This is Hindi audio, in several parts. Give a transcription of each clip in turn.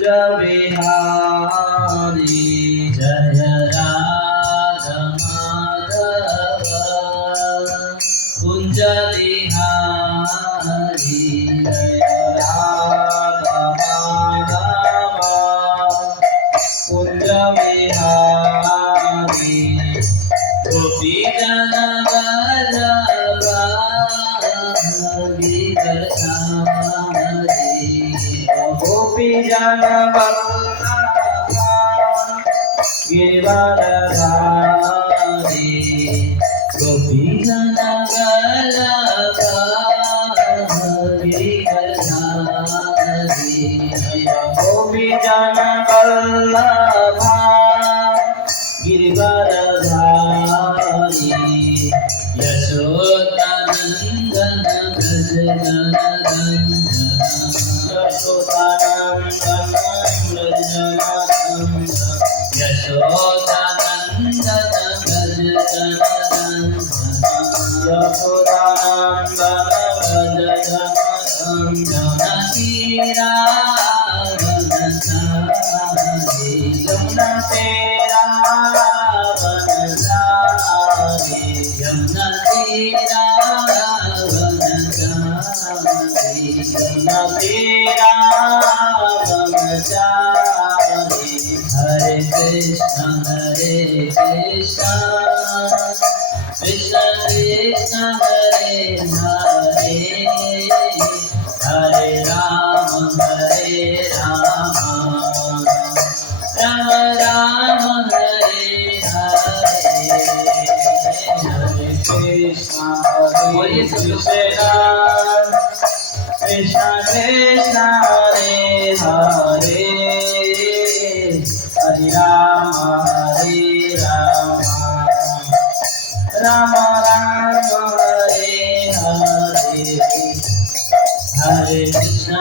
कुंज बिहारी जय राधा माधव कुंज बिहारी जय राधा माधव कुंज बिहारी गोपी जन वल्लभ गोपी जन वल्लभ गिरिवरधारी गोपी जन वल्लभ गिरिवरधारी गोपी जन वल्लभ गिरिवरधारी यशोदानंदन ब्रज जनरंजन यशोदानंदन ब्रज जनरंजन यशोदानंदन ब्रज जनरंजन यशोदानंदन ब्रज जनरंजन तेरा बनसारी यमुना तेरा बनसारी यमुना तेरा बनसारी यमुना तेरा बनसारी हरे कृष्ण कृष्ण कृष्ण हरे हरे हरे राम राम राम हरे हरे हरे कृष्ण बोलिए कृष्ण कृष्ण कृष्ण हरे हरे हरे राम राम राम हरे हरे हरे कृष्ण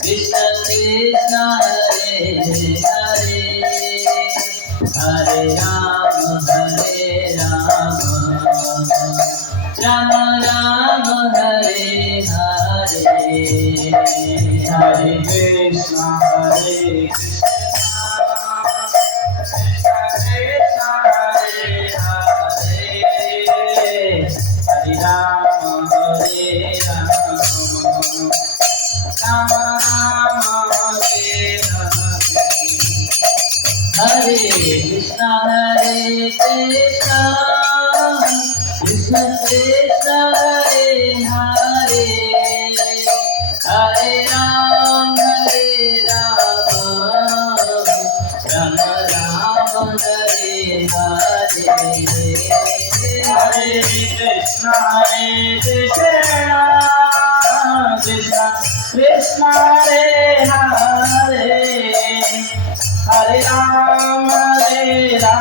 कृष्ण कृष्ण हरे हरे हरे राम राम राम हरे हरे हरे कृष्ण हरे Ram Ram Hare Hare Hare Krishna Krishna Krishna Hare Hare Hare Ram Ram Ram Hare Hare Hare Krishna Krishna Krishna Hare Hare Hare Ram Ram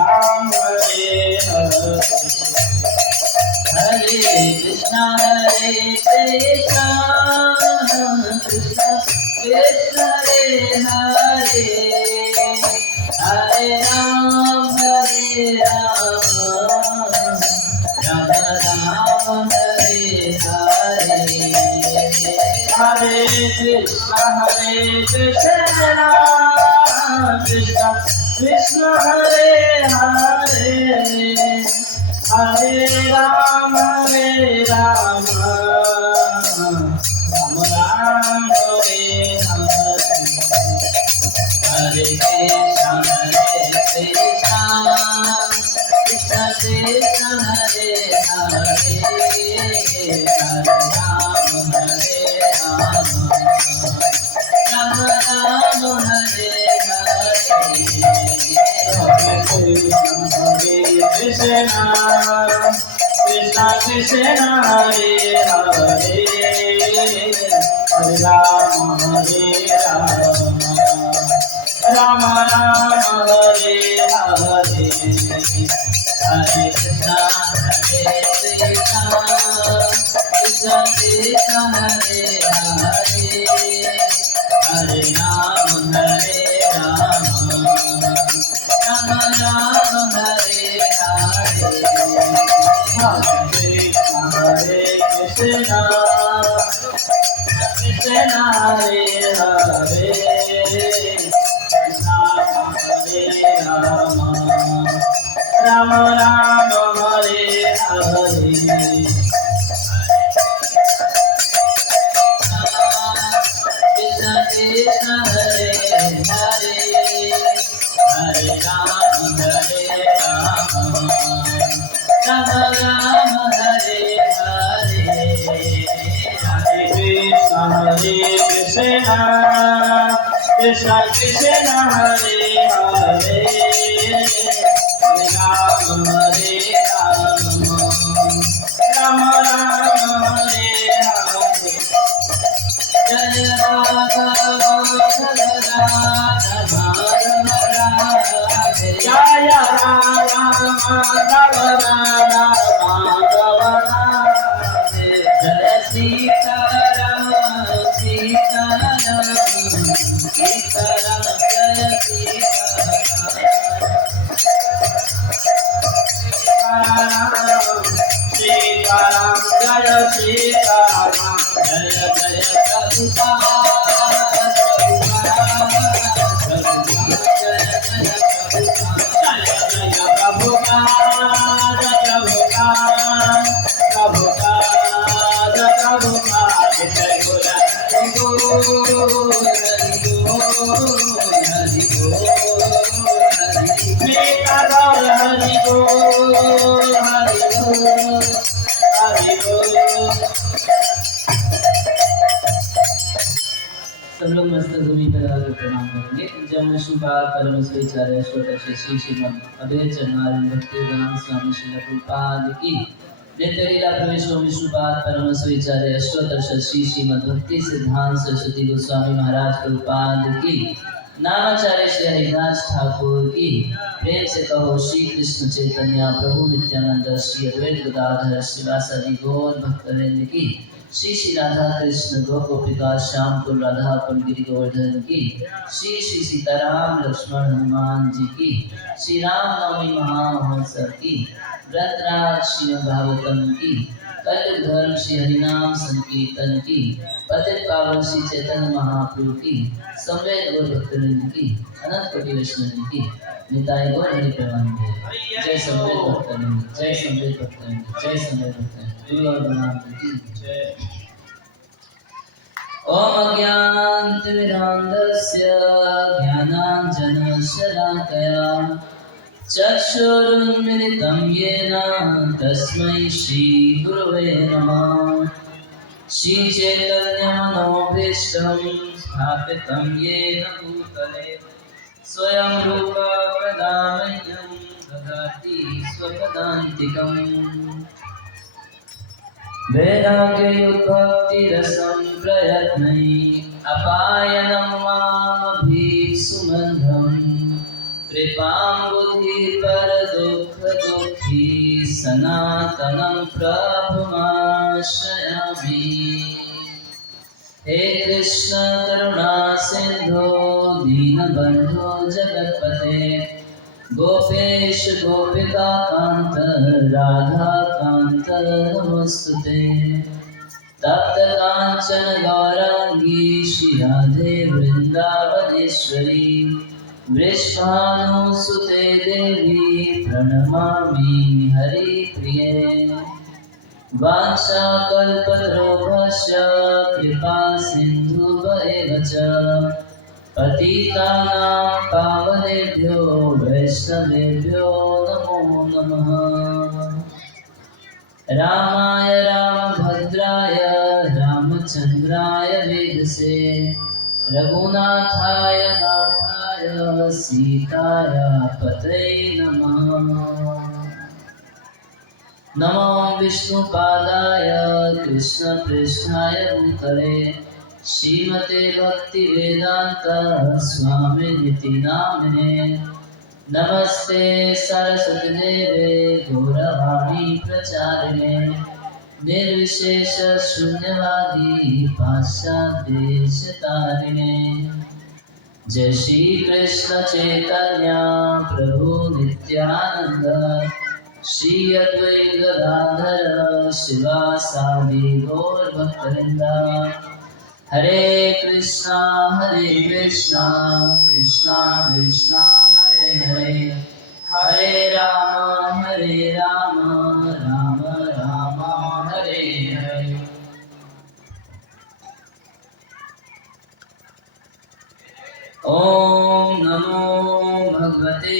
Ram Hare Hare Hare Krishna Krishna Krishna Hare Hare Hare Ram Ram Ram Hare Hare Hare Krishna Krishna Krishna Hare Hare Hare Ram Ram Ram Hare Hare Hare Krishna Krishna Krishna Hare Hare Hare Ram Ram Ram Hare Hare Krishna Krishna Krishna Hare Hare Hare Ram Ram Ram Hare Hare Hare Krishna Krishna Krishna Hare Hare Hare Ram Ram Hare Hare Hare Krishna Hare Krishna Krishna Hare Hare Hare Rama Rama Rama Hare Hare Krishna Krishna Hare Hare Hare Rama Hare Rama Rama Rama Hare Hare Hare Krishna Krishna Krishna Hare Hare Hare Rama Hare Rama Rama Rama Hare Hare Jaya Radha Radha Jaya Radha Radha Jaya Sita Ram Sita Ram Sita Ram Jaya Sita Ram Sita Ram Jaya Sita Ram Jaya Jaya सब लोग मस्तक जमीन पर लगाकर प्रणाम करेंगे। जब विष्णुपाद परमश्रीचार्य अष्टोत्तर श्री श्रीमद अद्वैत चरणारिंद भक्तिवेदांत स्वामी श्रील प्रभुपाद की नित्य लीला प्रवेश विष्णुपाद परमश्रीचार्य अष्टोत्तर श्री श्रीमद भक्ति सिद्धांत सरस्वती गोस्वामी महाराज प्रभुपाद की नामाचार्य श्री हरिदास ठाकुर की प्रेम से कहो श्री कृष्ण चैतन्य प्रभु नित्यानंद श्री अद्वैत गदाधर श्रीवासादि गौर भक्तवृंद की श्री श्री राधा कृष्ण गोपिका श्याम कुल राधा कुल गिरि गोवर्धन की श्री श्री सीताराम लक्ष्मण हनुमान जी की श्री राम नवमी महामहोत्सव की व्रतराज श्री भागवतम की कलयुग धर्म श्री हरिनाम संकीर्तन की पतित पावन श्री चैतन्य महाप्रभु की संवेद गौर भक्तवृंद की अनंत कोटि वैष्णव की निताय गौर हरि प्रेमानंद जय संवेद भक्तवृंद जय संवेद भक्तवृंद जय संवेद भक्तवृंद गुरु और भगवान की जय। ओम अज्ञानतिमिरान्धस्य ज्ञानाञ्जनशलाकया चक्षुरुन्मिलितं येन तस्मै श्रीगुरवे नमः। श्रीचैतन्यमनोभीष्टं स्थापितं येन भूतले स्वयं रूपा कदा मह्यं ददाति स्वपदान्तिकम्। वैराग्ययुक्तिरसं प्रयत्नै अपायनं मामभीसुमन्धम् कृपां बुद्धिपरदुःखदुःखी सनातनं प्रभुमाश्रयामि। हे कृष्ण करुणा सिन्धो दीनबन्धो जगत्पते गोपेश गोपिका कांत राधा कांत नमोस्तुते। तप्त कांचन गौरांगी श्री राधे वृंदावनेश्वरी वृषभानुसुते देवी प्रणमामि हरिप्रिये। वाञ्छाकल्पतरुभ्यश्च कृपा सिन्धुभ्येव च पतितानां पावनेभ्यो वैष्णवेभ्यो नमो नमः। रामाय रामभद्राय रामचन्द्राय वेदसे रघुनाथाय नाथाय सीताय पतये नमः। नमो विष्णुपादाय कृष्णपृष्ठाय भूतले श्रीमते भक्तिवेदांत स्वामिनिति नामिने। नमस्ते सरस्वती देवे गौरवाणी प्रचारिणे निर्विशेष शून्यवादी पाश्चात्यदेशतारिणे। जय श्री कृष्ण चैतन्य प्रभु नित्यानंद श्री अद्वैत गदाधर शिवा सादि गौर भक्तवृंदा। हरे कृष्णा कृष्णा कृष्णा हरे हरे, हरे राम राम राम हरे हरे। ओम नमो भगवते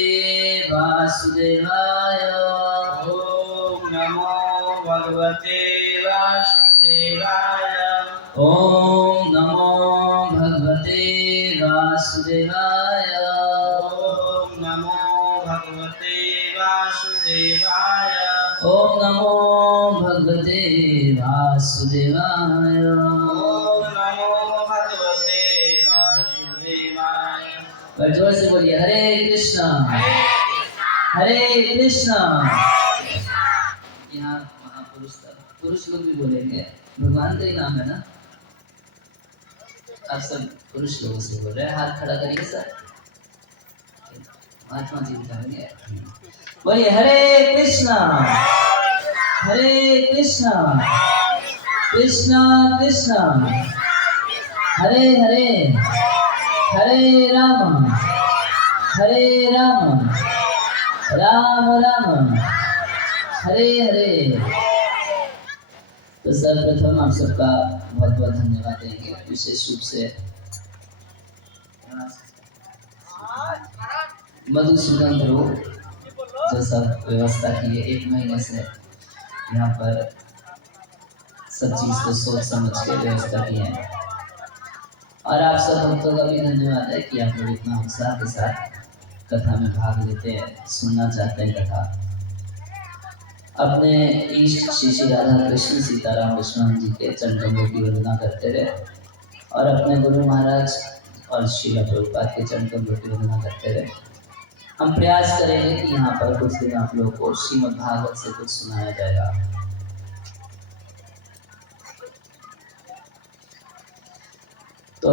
वासुदेवाय। ओम नमो भगवते वासुदेवाय। ओम नमो भगवते वासुदेवाय। ओम नमो भगवते वासुदेवाय। ओम नमो भगवते वासुदेवाय। ओम नमो भगवते वासुदेवाय। और जोर से बोलिए हरे कृष्णा हरे कृष्णा। यहाँ महापुरुष पुरुष लोग भी बोलेंगे, भगवान का ही नाम है ना। आप सब पुरुष लोगों से बोल रहे हैं, हाथ खड़ा करिए सर, महात्मा जी बताएंगे। बोलिए हरे कृष्णा कृष्णा कृष्णा हरे हरे, हरे राम राम राम हरे हरे। तो सर्वप्रथम आप सबका बहुत बहुत धन्यवाद देंगे, विशेष रूप से मधुसूदन ध्रुव जो सब व्यवस्था की है, 1 महीने से यहाँ पर सब चीज को सोच समझ के व्यवस्था की है। और आप सब भक्तों का भी धन्यवाद है कि आप लोग इतना उत्साह के साथ कथा में भाग लेते हैं, सुनना चाहते हैं कथा। अपने इष्ट श्री श्री राधा कृष्ण सीताराम विश्वनाथ जी के चरणों की वंदना करते रहे और अपने गुरु महाराज और श्रील प्रभुपाद के चरणों की वंदना करते रहे। हम प्रयास करेंगे कि यहाँ पर कुछ दिन आप लोगों को श्रीमद् भागवत से कुछ सुनाया जाएगा। तो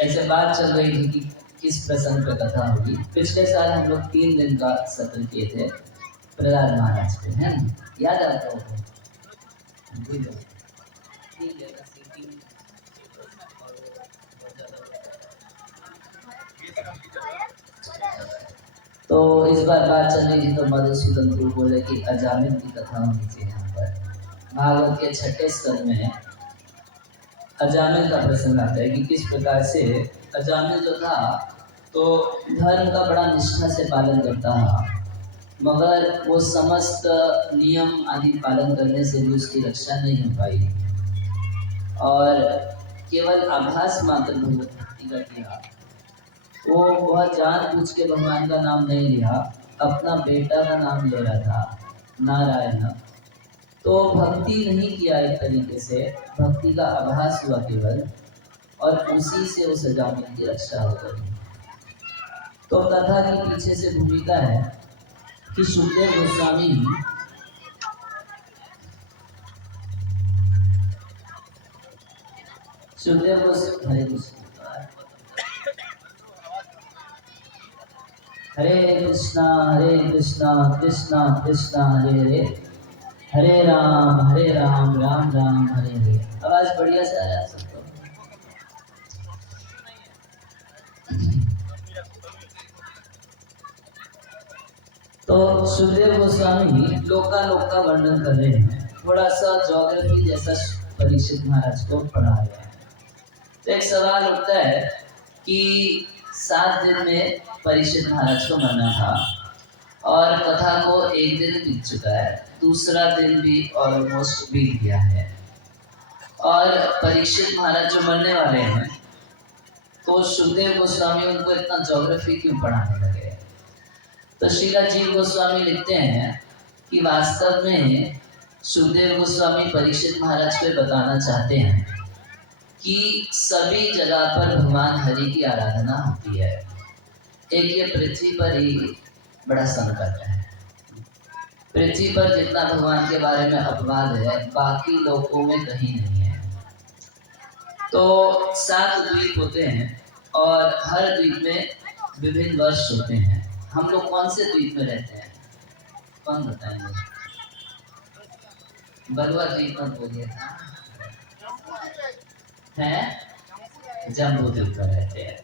ऐसे बात चल रही थी कि किस प्रसंग पे कथा होगी। पिछले साल हम लोग 3 दिन का सत्र किए थे प्रहलाद महाराज पे, है ना, याद आता होगा। तो इस बार बात चल रही थी तो मधुसूदन गुरु बोले कि अजामिल की कथा होनी चाहिए। यहाँ पर भागवत के 6ठे स्कंद में अजामिल का प्रसंग आता है कि किस प्रकार से अजामिल जो था तो धर्म का बड़ा निष्ठा से पालन करता था, मगर वो समस्त नियम आदि पालन करने से भी उसकी रक्षा नहीं हो पाई और केवल आभास मात्र भगवत भक्ति का किया। वो बहुत जानबूझ के भगवान का नाम नहीं लिया, अपना बेटा का नाम ले रहा था नारायण। तो भक्ति नहीं किया, एक तरीके से भक्ति का आभास हुआ केवल, और उसी से उस अजामिल की रक्षा हो गई। तो कथा की पीछे से भूमिका है कि सुखदेव गोस्वामी हरे कृष्णा कृष्णा कृष्णा हरे हरे, हरे राम राम राम हरे हरे। आवाज बढ़िया से आया सबको। तो सुखदेव गोस्वामी लोकालोक का वर्णन कर रहे हैं, थोड़ा सा ज्योग्राफी जैसा परीक्षित महाराज को पढ़ा रहे हैं। तो एक सवाल उठता है कि 7 दिन में परीक्षित महाराज को मरना था और कथा को 1 दिन बीत चुका है, दूसरा दिन भी ऑलमोस्ट बीत गया है और परीक्षित महाराज जो मरने वाले हैं तो सुखदेव गोस्वामी उनको इतना ज्योग्राफी क्यों पढ़ाने लगे। तो श्रीला जीव गोस्वामी लिखते हैं कि वास्तव में सुखदेव गोस्वामी परीक्षित महाराज को बताना चाहते हैं कि सभी जगह पर भगवान हरि की आराधना होती है। एक ये पृथ्वी पर ही बड़ा संकट है, पृथ्वी पर जितना भगवान के बारे में अपवाद है बाकी लोगों में कहीं नहीं है। तो 7 द्वीप होते हैं और हर द्वीप में विभिन्न वर्ष होते हैं। हम लोग कौन से द्वीप में रहते हैं, कौन बताएंगे? बलुआ द्वीप मत बोलिए हैं, जम्बू द्वीप पर रहते हैं।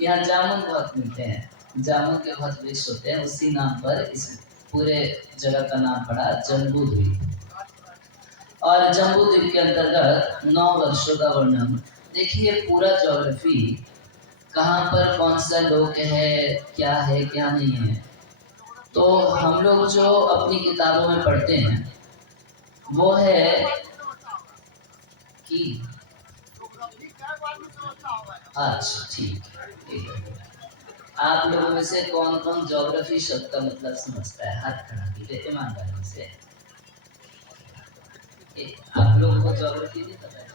यहाँ जामुन बहुत मिलते हैं, जामुन के बहुत वृक्ष होते हैं, उसी नाम पर इस पूरे जगह का नाम पड़ा जम्बू द्वीप। और जम्बू द्वीप के अंतर्गत 9 वर्षों का वर्णन। देखिए पूरा ज्योग्राफी, कहाँ पर कौन सा लोक है क्या नहीं है, तो हम लोग जो अपनी किताबों में पढ़ते हैं वो है कि अच्छा ठीक है। आप लोगों में से कौन कौन ज्योग्राफी शब्द का मतलब समझता है? हाथ खड़ा कीजिए ईमानदारी से। आप लोगों को ज्योग्राफी नहीं पता है?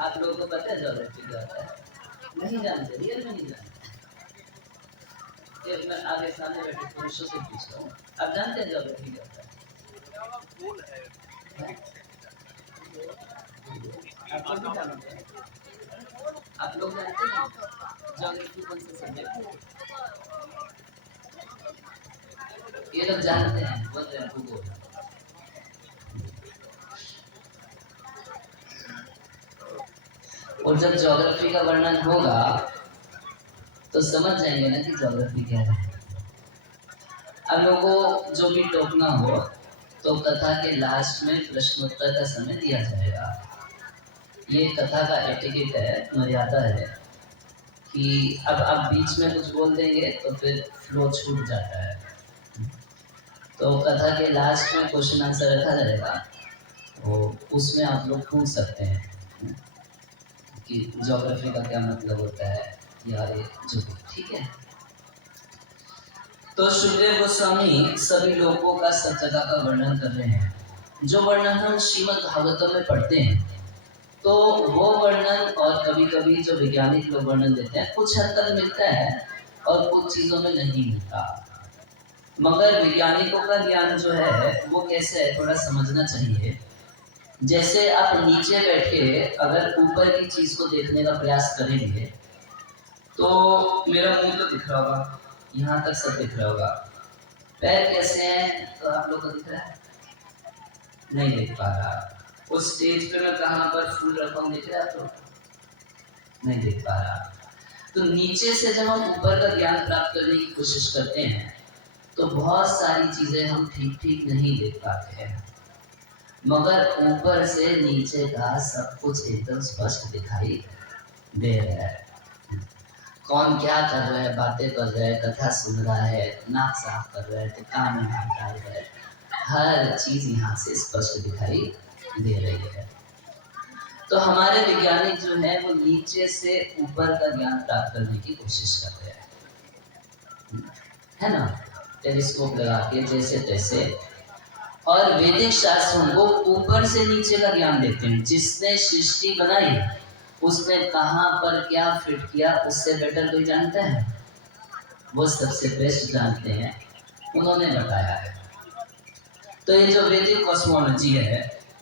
आप लोगों को पता है ज्योग्राफी क्या होता है? नहीं जानते, रियल में नहीं जानते। ये मैं आगे सामने बैठे पुरुषों से पूछता हूँ, आप जानते हैं ज्योग्राफी क्या होता है? आप लोग भी जानते हैं? आप लोग जानते हैं ज्योग्राफी कौन सा सब्जेक्ट है? ये लोग जानते हैं, बोल रहे हैं भूगोल। और जब ज्योग्राफी का वर्णन होगा तो समझ जाएंगे ना कि ज्योग्राफी क्या है। अब लोगों को जो भी टोकना हो तो कथा के लास्ट में प्रश्नोत्तर का समय दिया जाएगा। ये कथा का एटिकेट है, मर्यादा है कि अब आप बीच में कुछ बोल देंगे तो फिर फ्लो छूट जाता है। तो कथा के लास्ट में क्वेश्चन आंसर रखा जाएगा, तो उसमें आप लोग पूछ सकते हैं कि ज्योग्राफी का क्या मतलब होता है या ये जो भी, ठीक है। तो सुखदेव गोस्वामी सभी लोगों का सब जगह का वर्णन कर रहे हैं। जो वर्णन हम श्रीमद् भागवतम में पढ़ते हैं तो वो वर्णन और कभी कभी जो वैज्ञानिक लोग वर्णन देते हैं कुछ हद तक मिलता है और कुछ चीजों में नहीं मिलता। मगर वैज्ञानिकों का ज्ञान जो है वो कैसे है थोड़ा समझना चाहिए। जैसे आप नीचे बैठे अगर ऊपर की चीज को देखने का प्रयास करेंगे तो मेरा मुंह तो दिख रहा होगा, यहाँ तक सब दिख रहा होगा। पैर कैसे हैं तो आप लोग को दिख रहा है? नहीं दिख पा रहा। उस स्टेज पे मैं कहाँ पर फूल रखा हूँ दिख रहा है तो नहीं दिख पा रहा। तो नीचे से जब हम ऊपर का ज्ञान प्राप्त करने की कोशिश करते हैं तो बहुत सारी चीजें हम ठीक ठीक नहीं देख पाते हैं, मगर ऊपर से नीचे का सब कुछ एकदम स्पष्ट दिखाई दे रहा है। कौन क्या कर रहा है, बातें कर रहा है, कथा सुन रहा है, नाक साफ कर रहा है, तो कान में हाथ डाल रहा है, हर चीज यहाँ से स्पष्ट दिखाई दे रही है। तो हमारे वैज्ञानिक जो है वो नीचे से ऊपर का ज्ञान प्राप्त करने की कोशिश कर रहे हैं, है ना, टेलीस्कोप लगा के जैसे तैसे। और वैदिक शास्त्रों को ऊपर से नीचे का ज्ञान देते हैं। जिसने सृष्टि बनाई उसने कहाँ पर क्या फिट किया उससे बेटर कोई जानता है? वो सबसे बेस्ट जानते हैं, उन्होंने बताया है। तो ये जो वैदिक कॉस्मोलॉजी है,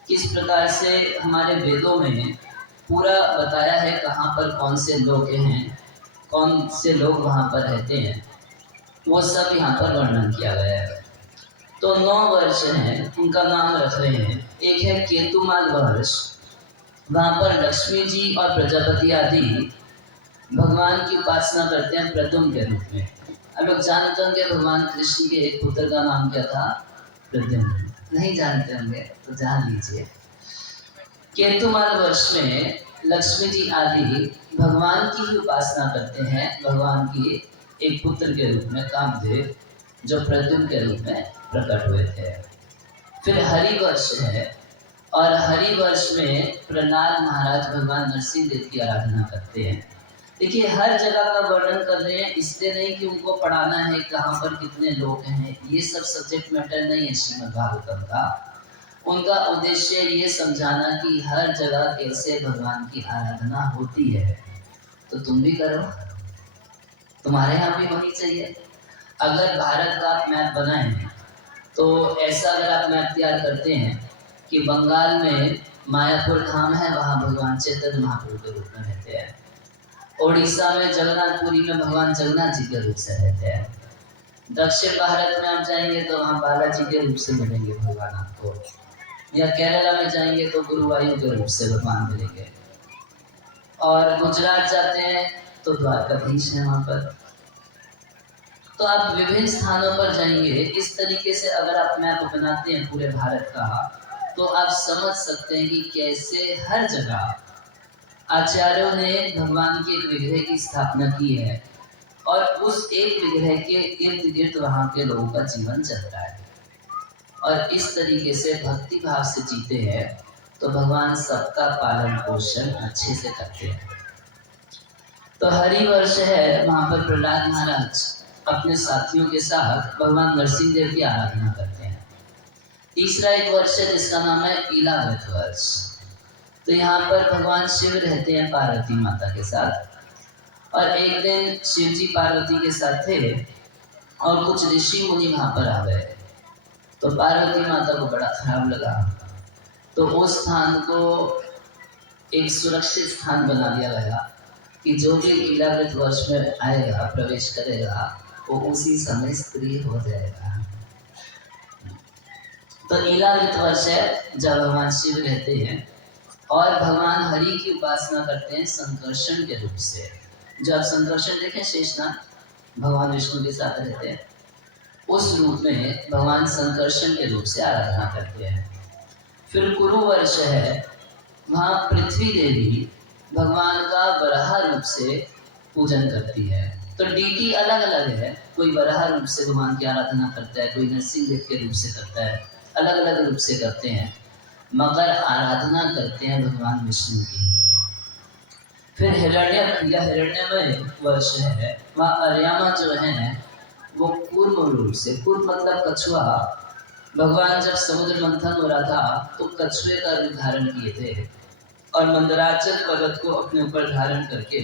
किस प्रकार से हमारे वेदों में पूरा बताया है कहाँ पर कौन से लोग हैं, कौन से लोग वहाँ पर रहते हैं, वो सब यहाँ पर वर्णन किया गया है। तो 9 वर्ष हैं, उनका नाम रख रहे हैं। एक है केतुमाल वर्ष, वहाँ पर लक्ष्मी जी और प्रजापति आदि भगवान की उपासना करते हैं प्रद्युम्न के रूप में। अब लोग जानते होंगे भगवान कृष्ण के एक पुत्र का नाम क्या था? प्रद्युम्न। नहीं जानते होंगे तो जान लीजिए। केतुमाल वर्ष में लक्ष्मी जी आदि भगवान की ही उपासना करते हैं, भगवान की एक पुत्र के रूप में कामदेव, जो प्रद्युम्न के रूप में प्रकट हुए थे। फिर हरि वर्ष है, और हरि वर्ष में प्रहलाद महाराज भगवान नरसिंह देव की आराधना करते हैं। देखिए हर जगह का वर्णन कर रहे हैं, इसलिए नहीं कि उनको पढ़ाना है कहाँ पर कितने लोग हैं, ये सब सब्जेक्ट मैटर नहीं है श्रीमद् भागवतम का। उनका उद्देश्य ये समझाना कि हर जगह कैसे भगवान की आराधना होती है। तो तुम भी करो, तुम्हारे यहाँ भी होनी चाहिए। अगर भारत का आप मैप बनाएं तो ऐसा अगर आप मैप तैयार करते हैं कि बंगाल में मायापुर धाम है, वहाँ भगवान चैतन्य महाप्रभु के रूप में रहते हैं। उड़ीसा में जगन्नाथपुरी में भगवान जगन्नाथ जी के रूप से रहते हैं। दक्षिण भारत में आप जाएंगे तो वहाँ बालाजी के रूप से मिलेंगे भगवान आपको, या केरला में जाएंगे तो गुरुवायु के रूप से भगवान मिलेंगे, और गुजरात जाते हैं तो द्वारकाधीश है वहाँ पर। तो आप विभिन्न स्थानों पर जाएंगे। इस तरीके से अगर आप मैप बनाते हैं पूरे भारत का, तो आप समझ सकते हैं कि कैसे हर जगह आचार्यों ने भगवान के एक विग्रह की स्थापना की है, और उस एक विग्रह के इर्द गिर्द वहाँ के लोगों का जीवन चल रहा है, और इस तरीके से भक्ति भाव से जीते हैं, तो भगवान सबका पालन पोषण अच्छे से करते हैं। तो हरि वर्ष है, वहाँ पर प्रहलाद महाराज अपने साथियों के साथ भगवान नरसिंह देव की आराधना करते हैं। तीसरा एक वर्ष है जिसका नाम है ईलाव्रत वर्ष। तो यहाँ पर भगवान शिव रहते हैं पार्वती माता के साथ, और एक दिन शिव जी पार्वती के साथ थे और कुछ ऋषि मुनि वहाँ पर आ गए। तो पार्वती माता को बड़ा खराब लगा, तो उस स्थान को एक सुरक्षित स्थान बना दिया गया कि जो भी ईलाव्रत वर्ष में आएगा, प्रवेश करेगा, वो उसी समय स्त्री हो जाएगा। तो ईलाव्रत वर्ष है जब भगवान शिव रहते हैं और भगवान हरि की उपासना करते हैं संकर्षण के रूप से। जो आप संकर्षण देखें शेषनाग भगवान विष्णु के साथ रहते हैं, उस रूप में भगवान संकर्षण के रूप से आराधना करते हैं। फिर कुरु वर्ष है, वहाँ पृथ्वी देवी भगवान का वराह रूप से पूजन करती है। तो डीटी अलग अलग है, कोई वराह रूप से भगवान की आराधना करता है, कोई नरसिंह देव के रूप से करता है, अलग अलग रूप से करते हैं, मगर आराधना करते हैं भगवान विष्णु की। फिर हिरण्यमय वर्ष है, वहाँ अर्यामा जो है वो पूर्व रूप से, पूर्व मतलब कछुआ, भगवान जब समुद्र मंथन हो रहा था तो कछुए का रूप धारण किए थे और मंदराचल पर्वत को अपने ऊपर धारण करके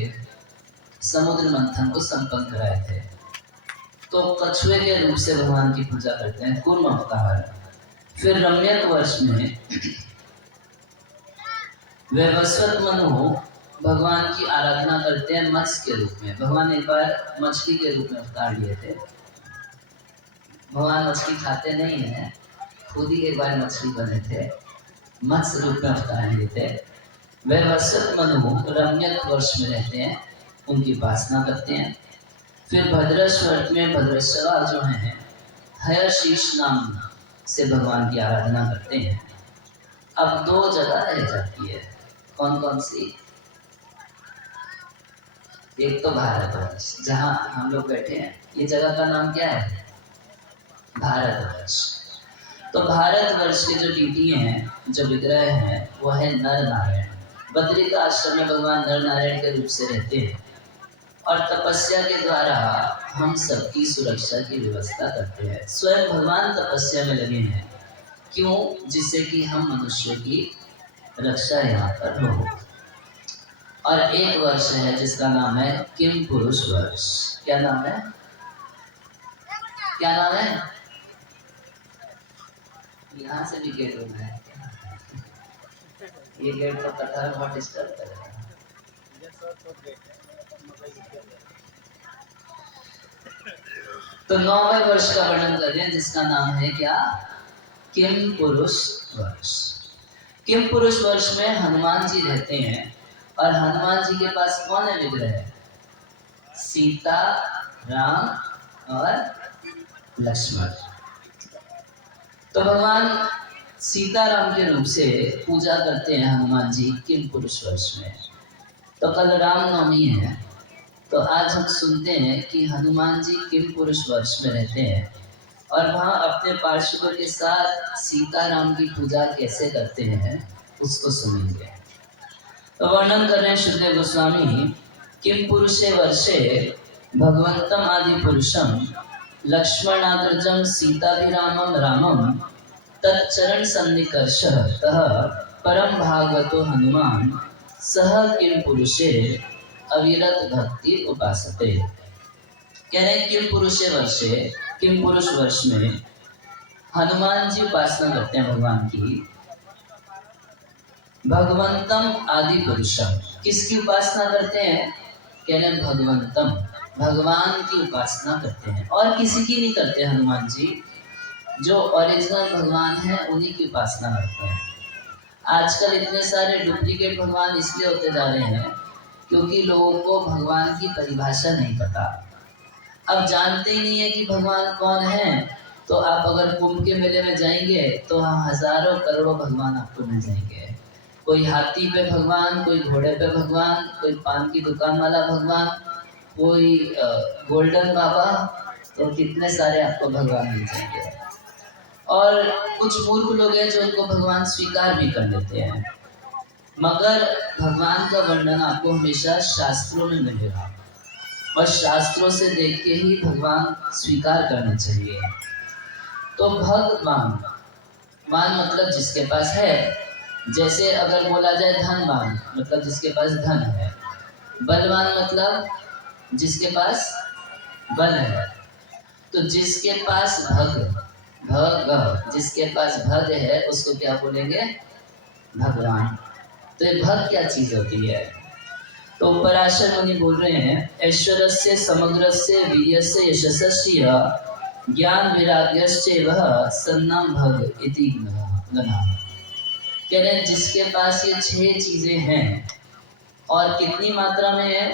समुद्र मंथन को संपन्न कराए थे। तो कछुए के रूप से भगवान की पूजा करते हैं, कूर्म अवतार। फिर रम्यक वर्ष में वैवस्वत मनु भगवान की आराधना करते हैं मत्स्य के रूप में। भगवान एक बार मछली के रूप में अवतार लिए थे। भगवान मछली खाते नहीं है, खुद ही एक बार मछली बने थे, मत्स्य रूप में अवतार लिए थे। वैवस्वत मनु रम्यक वर्ष में रहते हैं, उनकी उपासना करते हैं। फिर भद्रस्वर्त में भद्रश्वा जो है हयशीष नाम से भगवान की आराधना करते हैं। अब दो जगह रह जाती है, कौन कौन सी? एक तो भारतवर्ष जहाँ हम लोग बैठे हैं, ये जगह का नाम क्या है? भारतवर्ष। तो भारतवर्ष के जो डीटी हैं, जो विग्रह हैं, वो है नर नारायण। बद्री का आश्रम में भगवान नर नारायण के रूप से रहते हैं और तपस्या के द्वारा हम सबकी सुरक्षा की व्यवस्था करते हैं। स्वयं भगवान तपस्या में लगे हैं, क्यों? जिससे कि हम मनुष्यों की रक्षा यहाँ पर हो। और एक वर्ष है जिसका नाम है किम पुरुष वर्ष। क्या नाम है? क्या नाम है? यहाँ से भी गेट होना है, ये गेट तो कथा बहुत डिस्टर्ब करेगा। तो 9वें वर्ष का वर्णन कर रहे हैं जिसका नाम है क्या? किम पुरुष वर्ष। किम पुरुष वर्ष में हनुमान जी रहते हैं और हनुमान जी के पास कौन है विग्रह? सीता, राम और लक्ष्मण। तो भगवान सीताराम के रूप से पूजा करते हैं हनुमान जी किम पुरुष वर्ष में। तो कल रामनवमी है, तो आज हम सुनते हैं कि हनुमान जी किम पुरुष वर्ष में रहते हैं और वहाँ अपने पार्षदों के साथ सीताराम की पूजा कैसे करते हैं उसको सुनेंगे। तो वर्णन कर रहे हैं शुद्धदेव गोस्वामी, किम पुरुषे वर्षे भगवंतम आदि पुरुषम लक्ष्मणाग्रजम सीताभिरामम रामम तच्चरण सन्निकर्ष तः परम भागवतो हनुमान सह किम पुरुषे अविरत भक्ति उपासते। कह रहे हैं किम पुरुषे वर्षे, किम पुरुष वर्ष में हनुमान जी उपासना करते हैं भगवान की। भगवंतम आदि पुरुषम, किसकी उपासना करते हैं? कह रहे हैं भगवंतम, भगवान की उपासना करते हैं और किसी की नहीं करते। हनुमान जी जो ओरिजिनल भगवान है उन्हीं की उपासना करते हैं। आजकल इतने सारे डुप्लीकेट भगवान इसलिए होते जा रहे हैं क्योंकि लोगों को भगवान की परिभाषा नहीं पता। अब जानते ही नहीं है कि भगवान कौन है। तो आप अगर कुंभ के मेले में जाएंगे तो हजारों करोड़ों भगवान आपको मिल जाएंगे। कोई हाथी पे भगवान, कोई घोड़े पे भगवान, कोई पान की दुकान वाला भगवान, कोई गोल्डन बाबा, तो कितने सारे आपको भगवान मिल जाएंगे। और कुछ मूर्ख लोग हैं जो उनको भगवान स्वीकार भी कर लेते हैं, मगर भगवान का वर्णन आपको हमेशा शास्त्रों में मिलेगा और शास्त्रों से देख के ही भगवान स्वीकार करना चाहिए। तो भगवान, मान मतलब जिसके पास है। जैसे अगर बोला जाए धनवान मतलब जिसके पास धन है, बलवान मतलब जिसके पास बल है। तो जिसके पास जिसके पास भग है उसको क्या बोलेंगे? भगवान। तो ये भग क्या चीज होती है? तो पराशर मुनि बोल रहे हैं, ऐश्वर्यस्य समग्रस्य वीर्यस्य यशस्स्य ज्ञान वैराग्यस्य वह सन्नम भग इति गणः। कह रहे हैं जिसके पास ये 6 चीजें हैं और कितनी मात्रा में है,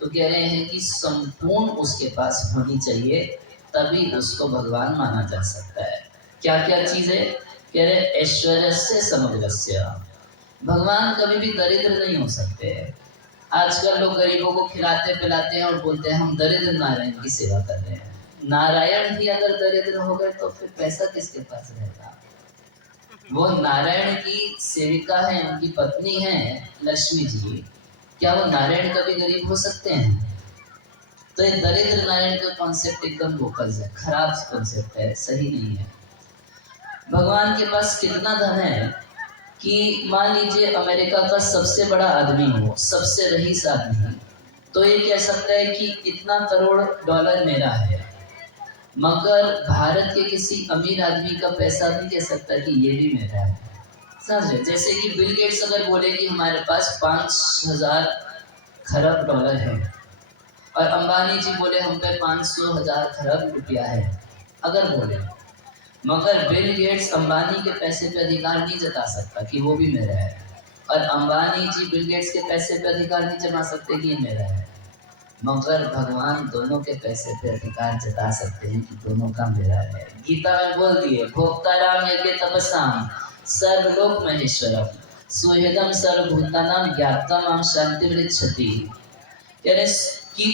तो कह रहे हैं कि संपूर्ण उसके पास होनी चाहिए, तभी उसको भगवान माना जा सकता है। क्या क्या चीजें? कह रहे ऐश्वर्यस्य समग्रस्य। भगवान कभी भी दरिद्र नहीं हो सकते। आजकल लोग गरीबों को खिलाते पिलाते हैं और बोलते हैं हम दरिद्र नारायण की सेवा कर रहे हैं। नारायण ही अगर दरिद्र हो गए तो फिर पैसा किसके पास रहेगा? वो नारायण की सेविका है, उनकी पत्नी है लक्ष्मी जी, क्या वो नारायण कभी गरीब हो सकते हैं? तो ये दरिद्र नारायण का कॉन्सेप्ट एकदम बोकस है, खराब कॉन्सेप्ट है, सही नहीं है। भगवान के पास कितना धन है कि मान लीजिए अमेरिका का सबसे बड़ा आदमी हो, सबसे रईस आदमी, तो ये कह सकता है कि इतना करोड़ डॉलर मेरा है, मगर भारत के किसी अमीर आदमी का पैसा नहीं कह सकता कि ये भी मेरा है। समझे? जैसे कि बिल गेट्स अगर बोले कि हमारे पास 5,000 खरब डॉलर है और अंबानी जी बोले हम पे 500,000 खरब रुपया है, अगर बोले, मगर बिल गेट्स अंबानी के पैसे पे अधिकार नहीं जता सकता कि वो भी मेरा है, और अंबानी जी बिल गेट्स के पैसे पे अधिकार नहीं जमा सकते कि ये मेरा है। मगर भगवान दोनों के पैसे पे अधिकार जता सकते हैं कि दोनों का मेरा है। गीता में बोल दिए, भोक्ताराम यज्ञ तपसाम सर्वलोक महेश्वरम सुहृदम सर्वभूतानाम ज्ञातम आम शांति वृक्षति। यानी कि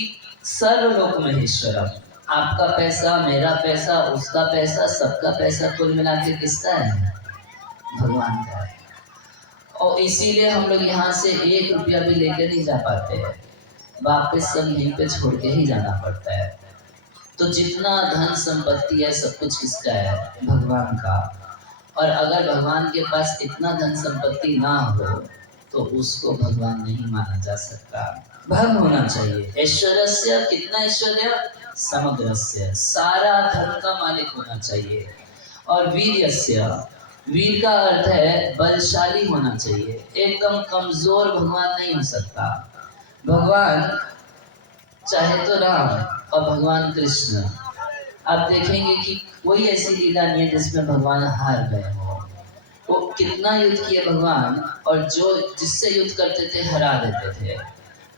सर्वलोक महेश्वरम, आपका पैसा, मेरा पैसा, उसका पैसा, सबका पैसा कुल मिला के किसका है? भगवान का है। और इसीलिए हम लोग यहाँ से 1 रुपया भी लेके नहीं जा पाते हैं, वापस सब यहीं पे छोड़ के ही जाना पड़ता है। तो जितना धन संपत्ति है सब कुछ किसका है? भगवान का। और अगर भगवान के पास इतना धन संपत्ति ना हो तो उसको भगवान नहीं माना जा सकता। भग होना चाहिए। ऐश्वर्यस्य, कितना ऐश्वर्य? समग्रस्य, सारा धन का मालिक होना चाहिए। और वीर्यस्य, वीर का अर्थ है बलशाली होना चाहिए। एकदम कमजोर भगवान नहीं हो सकता। भगवान चाहे तो राम और भगवान कृष्ण, आप देखेंगे कि कोई ऐसी लीला नहीं है जिसमें भगवान हार गए हो। वो कितना युद्ध किए भगवान, और जो जिससे युद्ध करते थे हरा देते थे।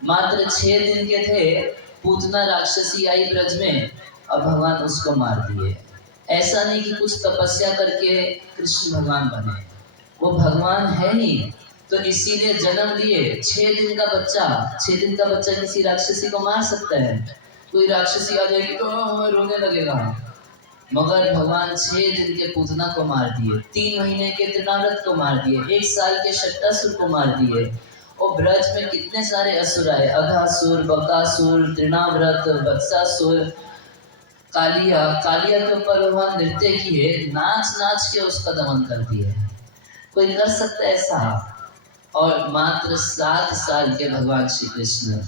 मात्र 6 दिन के थे, पूतना राक्षसी आई ब्रज में और भगवान उसको मार दिए। ऐसा नहीं कि कुछ तपस्या करके कृष्ण भगवान बने, वो भगवान है ही। तो इसीलिए जन्म लिए। 6 दिन का बच्चा, 6 दिन का बच्चा किसी राक्षसी को मार सकता है? कोई राक्षसी आ जाएगी तो रोने लगेगा, मगर भगवान 6 दिन के पूतना को मार दिए, 3 महीने के तृणाव्रत को मार दिए, 1 साल के शट्टासुर को मार दिए। और ब्रज में कितने सारे असुर आए, अघासुर, बकासुर, तृणाव्रत, वत्सासुर, कालिया। कालिया के ऊपर भगवान नृत्य किए, नाच नाच के उसका दमन कर दिए। कोई कर सकता है ऐसा? और मात्र 7 साल के भगवान श्री कृष्ण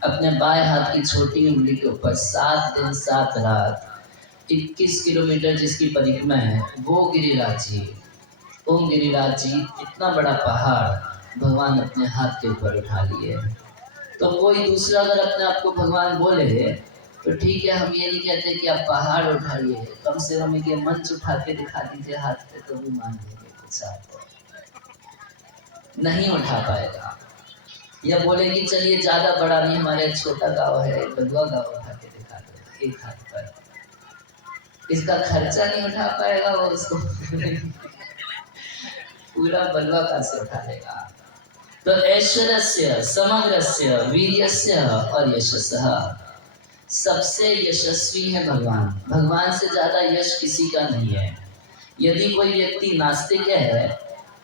अपने बाएं हाथ की छोटी उंगली के ऊपर 7 दिन 7 रात 21 किलोमीटर जिसकी परिक्रमा है, वो गिरिराज जी, ओम गिरिराज जी, इतना बड़ा पहाड़ भगवान अपने हाथ के ऊपर उठा लिए। तो कोई दूसरा अगर अपने आप को भगवान बोले तो ठीक है, हम ये नहीं कहते कि आप पहाड़ उठाइए, कम से कम ये मंच उठा के दिखा दीजिए हाथ पे तो भी मान लेंगे कुछ आपको। नहीं उठा पाएगा, या बोलेंगे चलिए ज्यादा बड़ा नहीं, हमारे छोटा गांव है, बलुआ गांव उठा के दिखा दो एक हाथ पर, इसका खर्चा नहीं उठा पाएगा वो, उसको पूरा बलुआ का से उठा लेगा। तो ऐश्वर्यस्य समग्रस्य वीर्यस्य और यशस्सः, सबसे यशस्वी है भगवान, भगवान से ज्यादा यश किसी का नहीं है। यदि कोई व्यक्ति नास्तिक है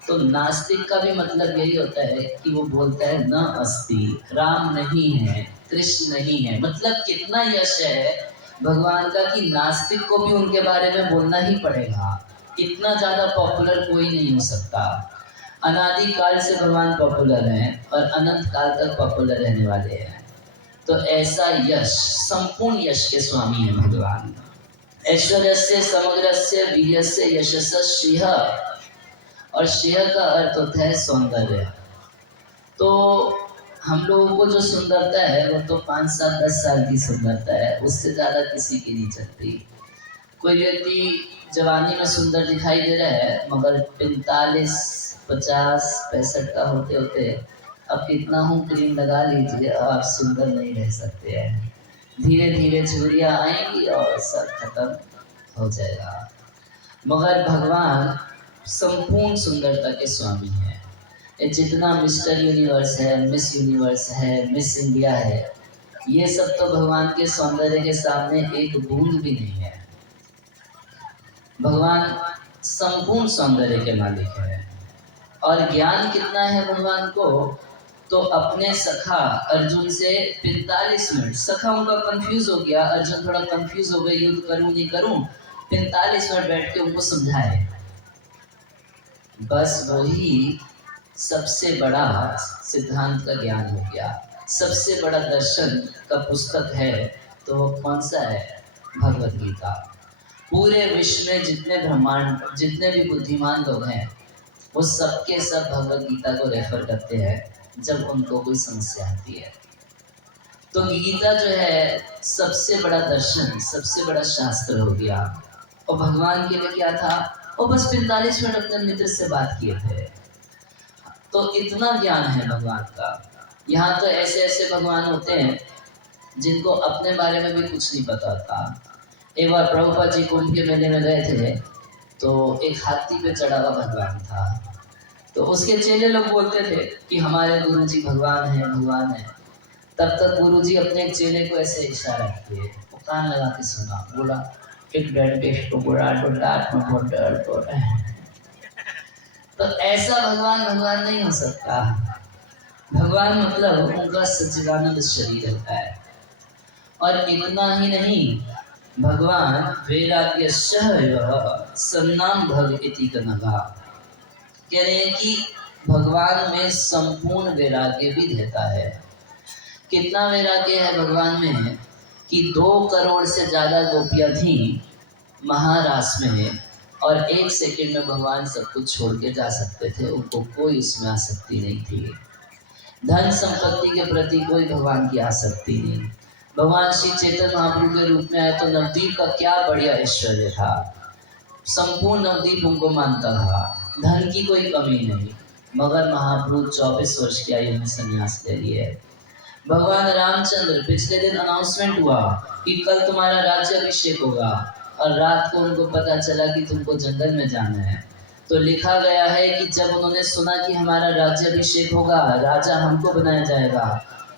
तो नास्तिक का भी मतलब यही होता है कि वो बोलता है न अस्ति, राम नहीं है, कृष्ण नहीं है। मतलब कितना यश है भगवान का कि नास्तिक को भी उनके बारे में बोलना ही पड़ेगा, इतना ज्यादा पॉपुलर कोई नहीं हो सकता। अनादि काल से भगवान पॉपुलर हैं और अनंत काल तक पॉपुलर रहने वाले हैं। तो ऐसा यश, संपूर्ण यश के स्वामी है भगवान। ऐश्वर्यस्य समग्रस्य वीर्यस्य यशस्य श्रेय, और श्रेय का अर्थ होता है सौंदर्य। तो हम लोगों को जो सुंदरता है वो तो 5 साल 10 साल की सुंदरता है, उससे ज्यादा किसी की नहीं चलती। कोई व्यक्ति जवानी में सुंदर दिखाई दे रहा है मगर 45 50 65 का होते होते अब कितना हूँ क्रीम लगा लीजिए, आप सुंदर नहीं रह सकते हैं। धीरे धीरे झुर्रियाँ आएंगी और सब खत्म हो जाएगा। मगर भगवान संपूर्ण सुंदरता के स्वामी है। ये जितना मिस्टर यूनिवर्स है, मिस यूनिवर्स है, मिस इंडिया है, ये सब तो भगवान के सौंदर्य के सामने एक बूंद भी नहीं है। भगवान संपूर्ण सौंदर्य के मालिक है। और ज्ञान कितना है भगवान को, तो अपने सखा अर्जुन से 45 मिनट, सखा उनका कंफ्यूज हो गया, अर्जुन थोड़ा कंफ्यूज हो गए, युद्ध करूं नहीं करूं, 45 मिनट बैठ के उनको समझाए। बस वही सबसे बड़ा सिद्धांत का ज्ञान हो गया। सबसे बड़ा दर्शन का पुस्तक है तो वो कौन सा है? भगवत गीता। पूरे विश्व में जितने ब्रह्मांड, जितने भी बुद्धिमान लोग हैं, वो सबके सब भगवत गीता को रेफर करते हैं जब उनको कोई समस्या आती है। तो गीता जो है सबसे बड़ा दर्शन, सबसे बड़ा शास्त्र हो गया। और भगवान के लिए क्या था, वो बस 45 मिनट अपने मित्र से बात किए थे। तो इतना ज्ञान है भगवान का। यहाँ तो ऐसे ऐसे भगवान होते हैं जिनको अपने बारे में भी कुछ नहीं पता था। एक बार प्रभुपाद जी कुंभ के मेले में गए थे तो एक हाथी पे चढ़ा हुआ भगवान था। तो उसके चेले लोग बोलते थे कि हमारे गुरु जी भगवान है, भगवान है। तब तक गुरु जी अपने एक चेले को ऐसे इशारा किए, वो कान लगा के सुना, बोला एक डेंटिस्ट को बुरा तो दांत में बहुत दर्द हो रहा है। तो ऐसा भगवान भगवान नहीं हो सकता। भगवान मतलब उनका सच्चिदानंद शरीर होता है। और इतना ही नहीं, भगवान वैराग्य सन्नाम भग इति कनगा, कह रहे हैं कि भगवान में संपूर्ण वैराग्य भी देता है। कितना वैराग्य है भगवान में कि 2 करोड़ से ज्यादा गोपियां थी महारास में, और 1 सेकंड में भगवान सब कुछ छोड़ के जा सकते थे, उनको कोई इसमें आसक्ति नहीं थी। धन संपत्ति के प्रति कोई भगवान की आसक्ति नहीं। भगवान श्री चैतन्य महाप्रभु के रूप में आए तो नवदीप का क्या बढ़िया ऐश्वर्य था, संपूर्ण नवदीप उनको मानता था, धन की कोई कमी नहीं। मगर महाप्रभु 24 वर्ष की आयु में संन्यास ले लिए। भगवान रामचंद्र, पिछले दिन अनाउंसमेंट हुआ कि कल तुम्हारा राज्याभिषेक होगा, और रात को उनको पता चला कि तुमको जंगल में जाना है। तो लिखा गया है कि जब उन्होंने सुना कि हमारा राज्याभिषेक होगा, राजा हमको बनाया जाएगा,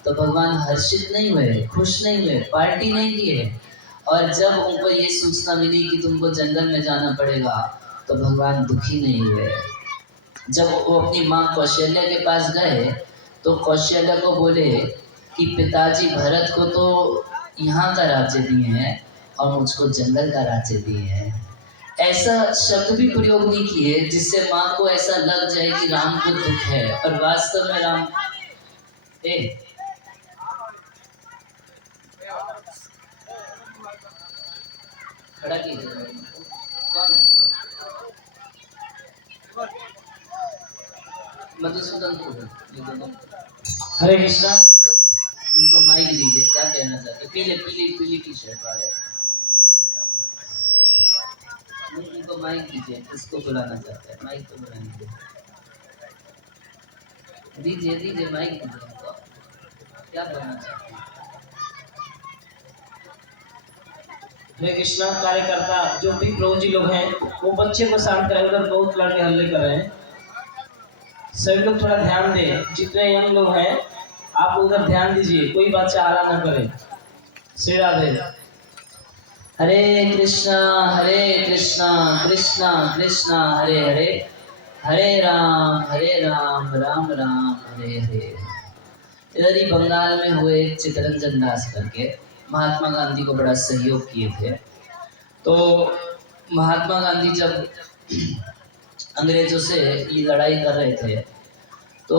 तो भगवान हर्षित नहीं हुए, खुश नहीं हुए, पार्टी नहीं दिए। और जब उनको ये सूचना मिली कि तुमको जंगल में जाना पड़ेगा, तो भगवान दुखी नहीं हुए। जब वो अपनी माँ कौशल्या के पास गए तो कौशल्या को बोले कि पिताजी भरत को तो यहाँ का राज्य दिए हैं और मुझको जंगल का राज्य दिए हैं। ऐसा शब्द भी प्रयोग नहीं किए जिससे माँ को ऐसा लग जाए कि राम को दुख है, और वास्तव में राम खड़ा कीजिए। कौन है? मधुसूदन। हरे कृष्णा। इनको माइक दीजिए, क्या कहना चाहते हैं? पीले पीली पीली टी शर्ट वाले, नहीं, इनको माइक दीजिए, किसको बुलाना चाहते हैं? माइक तो बुलाएंगे, दीजिए दीजिए माइक दीजिए इनको, क्या बोलना चाहते हैं? हरे कृष्णा कार्यकर्ता जो भी प्रभु जी लोग हैं वो बच्चे को शांत करें, उधर बहुत लड़के हल्ले कर रहे हैं। सभी लोग थोड़ा ध्यान दें, जितने यंग लोग हैं आप उधर ध्यान दीजिए, कोई बच्चा आरा ना करे। श्री राधे। हरे कृष्णा कृष्णा कृष्णा हरे हरे, हरे राम राम राम हरे हरे। इधर ही बंगाल में हुए एक चित्तरंजन दास करके महात्मा गांधी को बड़ा सहयोग किए थे। तो महात्मा गांधी जब अंग्रेजों से ये लड़ाई कर रहे थे तो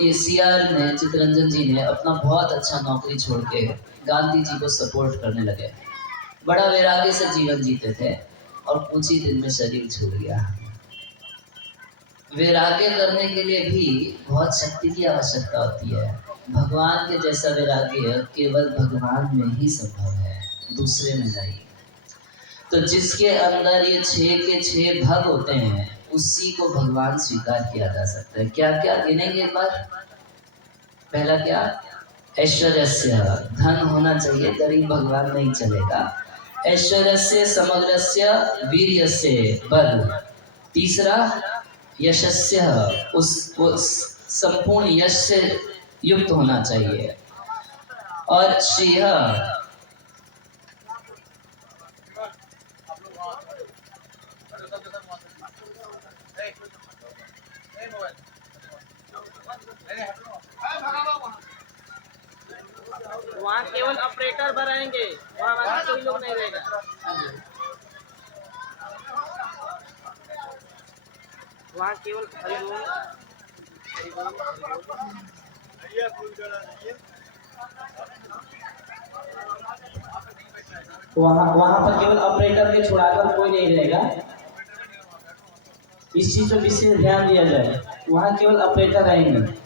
ये सीआर ने, चित्तरंजन जी ने अपना बहुत अच्छा नौकरी छोड़ के गांधी जी को सपोर्ट करने लगे। बड़ा वैराग्य से जीवन जीते थे और कुछ ही दिन में शरीर छूट गया। वैराग्य करने के लिए भी बहुत शक्ति की आवश्यकता होती है। भगवान के जैसा वैराग्य केवल भगवान में ही संभव है, दूसरे में नहीं। तो जिसके अंदर ये 6 के 6 भग होते हैं उसी को भगवान स्वीकार किया जा सकता है। क्या क्या गिनेंगे एक बार? पहला क्या? ऐश्वर्यस्य, धन होना चाहिए, गरीब भगवान नहीं चलेगा। ऐश्वर्यस्य, समग्रस्य, वीर्यस्य, बल। तीसरा यशस्य, उस संपूर्ण यश से युक्त होना चाहिए। और श्रेय, वहाँ केवल ऑपरेटर भर रहेंगे, वहाँ कोई लोग नहीं रहेगा। वहाँ केवल हरिओम वहाँ वहाँ पर केवल ऑपरेटर के छुड़ाकर कोई नहीं रहेगा। इस चीज पर विशेष ध्यान दिया जाए, वहाँ केवल ऑपरेटर रहेंगे।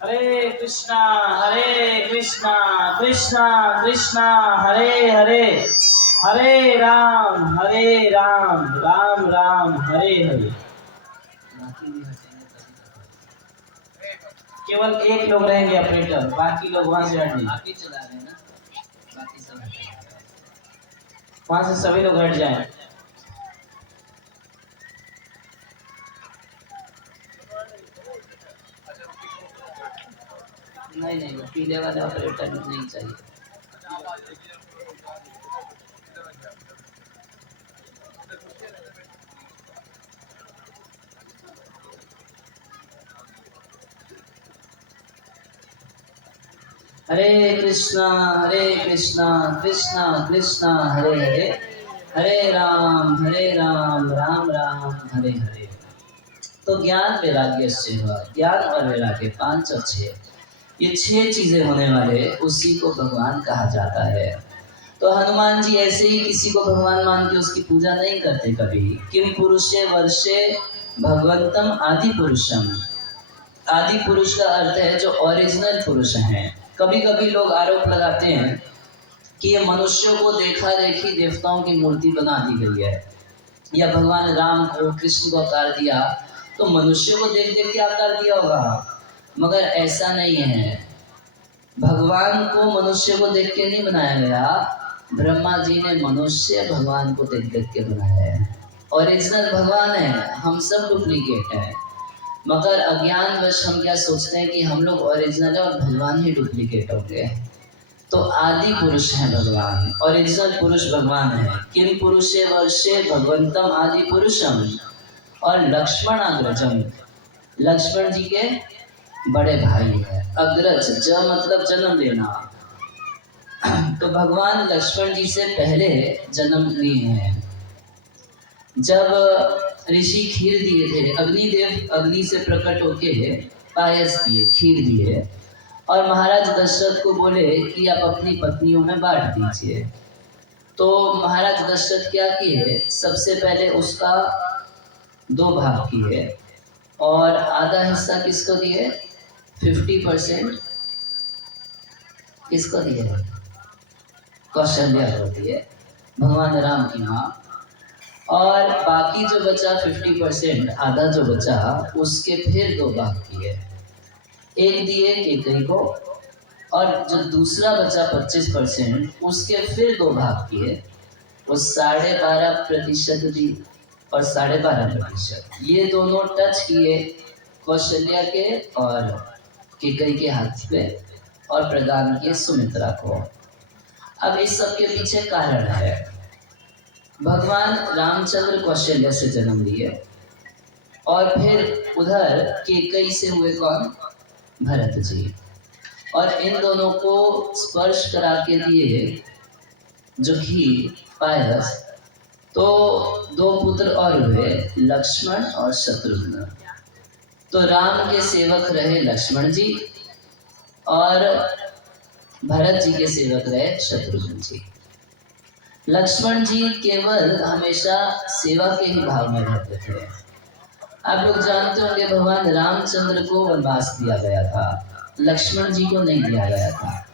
हरे कृष्णा कृष्णा कृष्णा हरे हरे, हरे राम राम राम हरे हरे। केवल एक लोग रहेंगे ऑपरेटर, बाकी लोग वहां से हट बाकी चला रहे हैं ना, बाकी सब हटेंगे। वहां से सभी लोग हट जाएं। नहीं नहीं, वो पीले वाले ऑपरेटर नहीं चाहिए। हरे कृष्णा कृष्णा कृष्णा हरे हरे, हरे राम राम राम हरे हरे। तो ज्ञान वैराग्य से हुआ, ज्ञान और वैराग्य 5 और 6, ये 6 चीजें होने वाले उसी को भगवान कहा जाता है। तो हनुमान जी ऐसे ही किसी को भगवान मान के उसकी पूजा नहीं करते कभी। किम पुरुषे वर्षे भगवंतम आदि पुरुषम। आदि पुरुष का अर्थ है जो ओरिजिनल पुरुष हैं। कभी कभी लोग आरोप लगाते हैं कि ये मनुष्यों को देखा देखी देवताओं की मूर्ति बना दी गई है, या भगवान राम को, कृष्ण को आकार दिया तो मनुष्यों को देख देख के आकार दिया होगा। मगर ऐसा नहीं है, भगवान को मनुष्य को देख के नहीं बनाया गया, ब्रह्मा जी ने मनुष्य भगवान को देख देख के बनाया है। ओरिजिनल भगवान है, हम सब डुप्लीकेट हैं। मगर अज्ञानवश हम क्या सोचते हैं कि हम लोग ओरिजिनल है और भगवान ही डुप्लीकेट होंगे। तो आदि पुरुष है भगवान, ओरिजिनल पुरुष भगवान है। किम पुरुषे वर्षे भगवंतम आदि पुरुषम। और लक्ष्मण अग्रजम, लक्ष्मण जी के बड़े भाई है। अग्रज, ज मतलब जन्म देना, तो भगवान लक्ष्मण जी से पहले जन्म लिए हैं। जब ऋषि खीर दिए थे, अग्निदेव अग्नि से प्रकट होके पायस दिए, खीर दिए, और महाराज दशरथ को बोले कि आप अपनी पत्नियों में बांट दीजिए। तो महाराज दशरथ क्या किए, सबसे पहले उसका 2 भाग किए और आधा हिस्सा किसको दिए? 50% किसको दिए? कौशल्या को दिए, भगवान राम की माँ। और बाकी जो बचा 50%, आधा जो बचा, उसके फिर दो भाग किए। एक दिए कैकेयी को, और जो दूसरा बचा 25%, उसके फिर दो भाग किए। वो 12.5% दी और 12.5%, ये दोनों टच किए कौशल्या के और कैकेयी के हाथ पे, और प्रदान किए सुमित्रा को। अब इस सब के पीछे कारण है। भगवान रामचंद्र कौशल्या से जन्म लिए, और फिर उधर कैकेयी से हुए कौन? भरत जी। और इन दोनों को स्पर्श करा के दिए जो घी, पायस। तो दो पुत्र और हुए, लक्ष्मण और शत्रुघ्न। तो राम के सेवक रहे लक्ष्मण जी, और भरत जी के सेवक रहे शत्रुघ्न जी। लक्ष्मण जी केवल हमेशा सेवा के ही भाव में रहते थे। आप लोग जानते होंगे भगवान रामचंद्र को वनवास दिया गया था, लक्ष्मण जी को नहीं दिया गया था।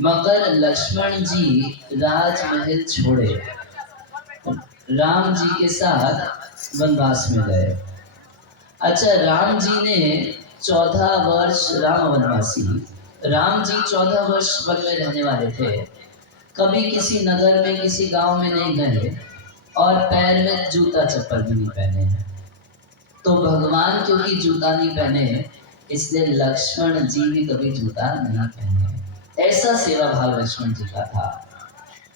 मगर लक्ष्मण जी राजमहल छोड़े, राम जी के साथ वनवास में गए। अच्छा, राम जी ने 14 वर्ष राम वनवासी, राम जी 14 वर्ष वन में रहने वाले थे। कभी किसी नगर में, किसी गांव में नहीं गए, और पैर में जूता चप्पल भी नहीं पहने हैं। तो भगवान क्योंकि जूता नहीं पहने, इसलिए लक्ष्मण जी भी कभी जूता नहीं पहने। ऐसा सेवा भाव लक्ष्मण जी का था।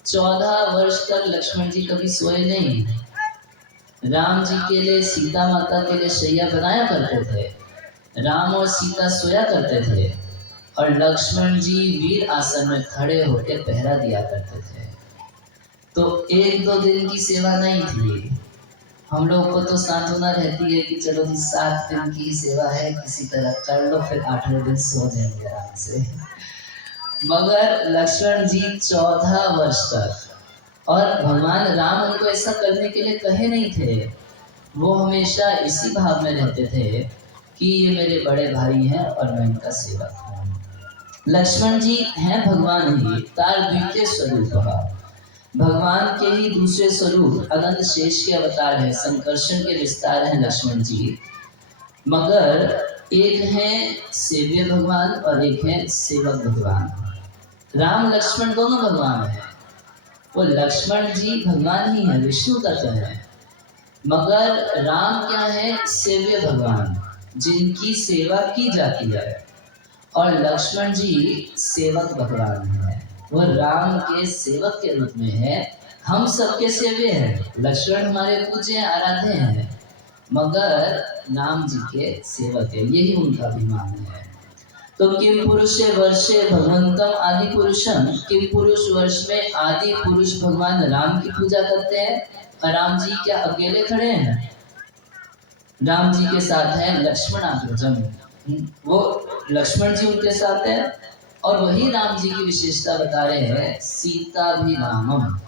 14 वर्ष तक लक्ष्मण जी कभी सोए नहीं। राम जी के लिए, सीता माता के लिए शैया बनाया करते थे, राम और सीता सोया करते थे, और लक्ष्मण जी वीर आसन में खड़े होकर पहरा दिया करते थे। तो 1-2 दिन की सेवा नहीं थी। हम लोग को तो सांत्वना रहती है कि चलो जी 7 दिन की सेवा है, किसी तरह कर लो, फिर 8वें दिन सो जाएंगे आराम से। मगर लक्ष्मण जी 14 वर्ष तक, और भगवान राम उनको ऐसा करने के लिए कहे नहीं थे। वो हमेशा इसी भाव में रहते थे कि ये मेरे बड़े भाई हैं और मैं इनका सेवक हूँ। लक्ष्मण जी हैं भगवान ही, तार द्वितीय स्वरूप, भगवान के ही दूसरे स्वरूप अनंत शेष के अवतार है, संकर्षण के विस्तार हैं लक्ष्मण जी। मगर एक है सेव्य भगवान और एक है सेवक भगवान। राम लक्ष्मण दोनों भगवान हैं। वो लक्ष्मण जी भगवान ही है, विष्णु तत्व है। मगर राम क्या है? सेव्य भगवान, जिनकी सेवा की जाती है। और लक्ष्मण जी सेवक भगवान है, वो राम के सेवक के रूप में है। हम सबके सेव्य हैं, लक्ष्मण हमारे पूज्य आराध्य हैं, मगर राम जी के सेवक है, यही उनका अभिमान है। तो किम पुरुषे वर्षे भगवंतम आदि पुरुषम, किम पुरुष वर्ष में आदि पुरुष भगवान राम की पूजा करते हैं। और राम जी क्या अकेले खड़े हैं? राम जी के साथ है लक्ष्मणाग्रजम, वो लक्ष्मण जी उनके साथ है। और वही राम जी की विशेषता बता रहे हैं, सीताभिरामम,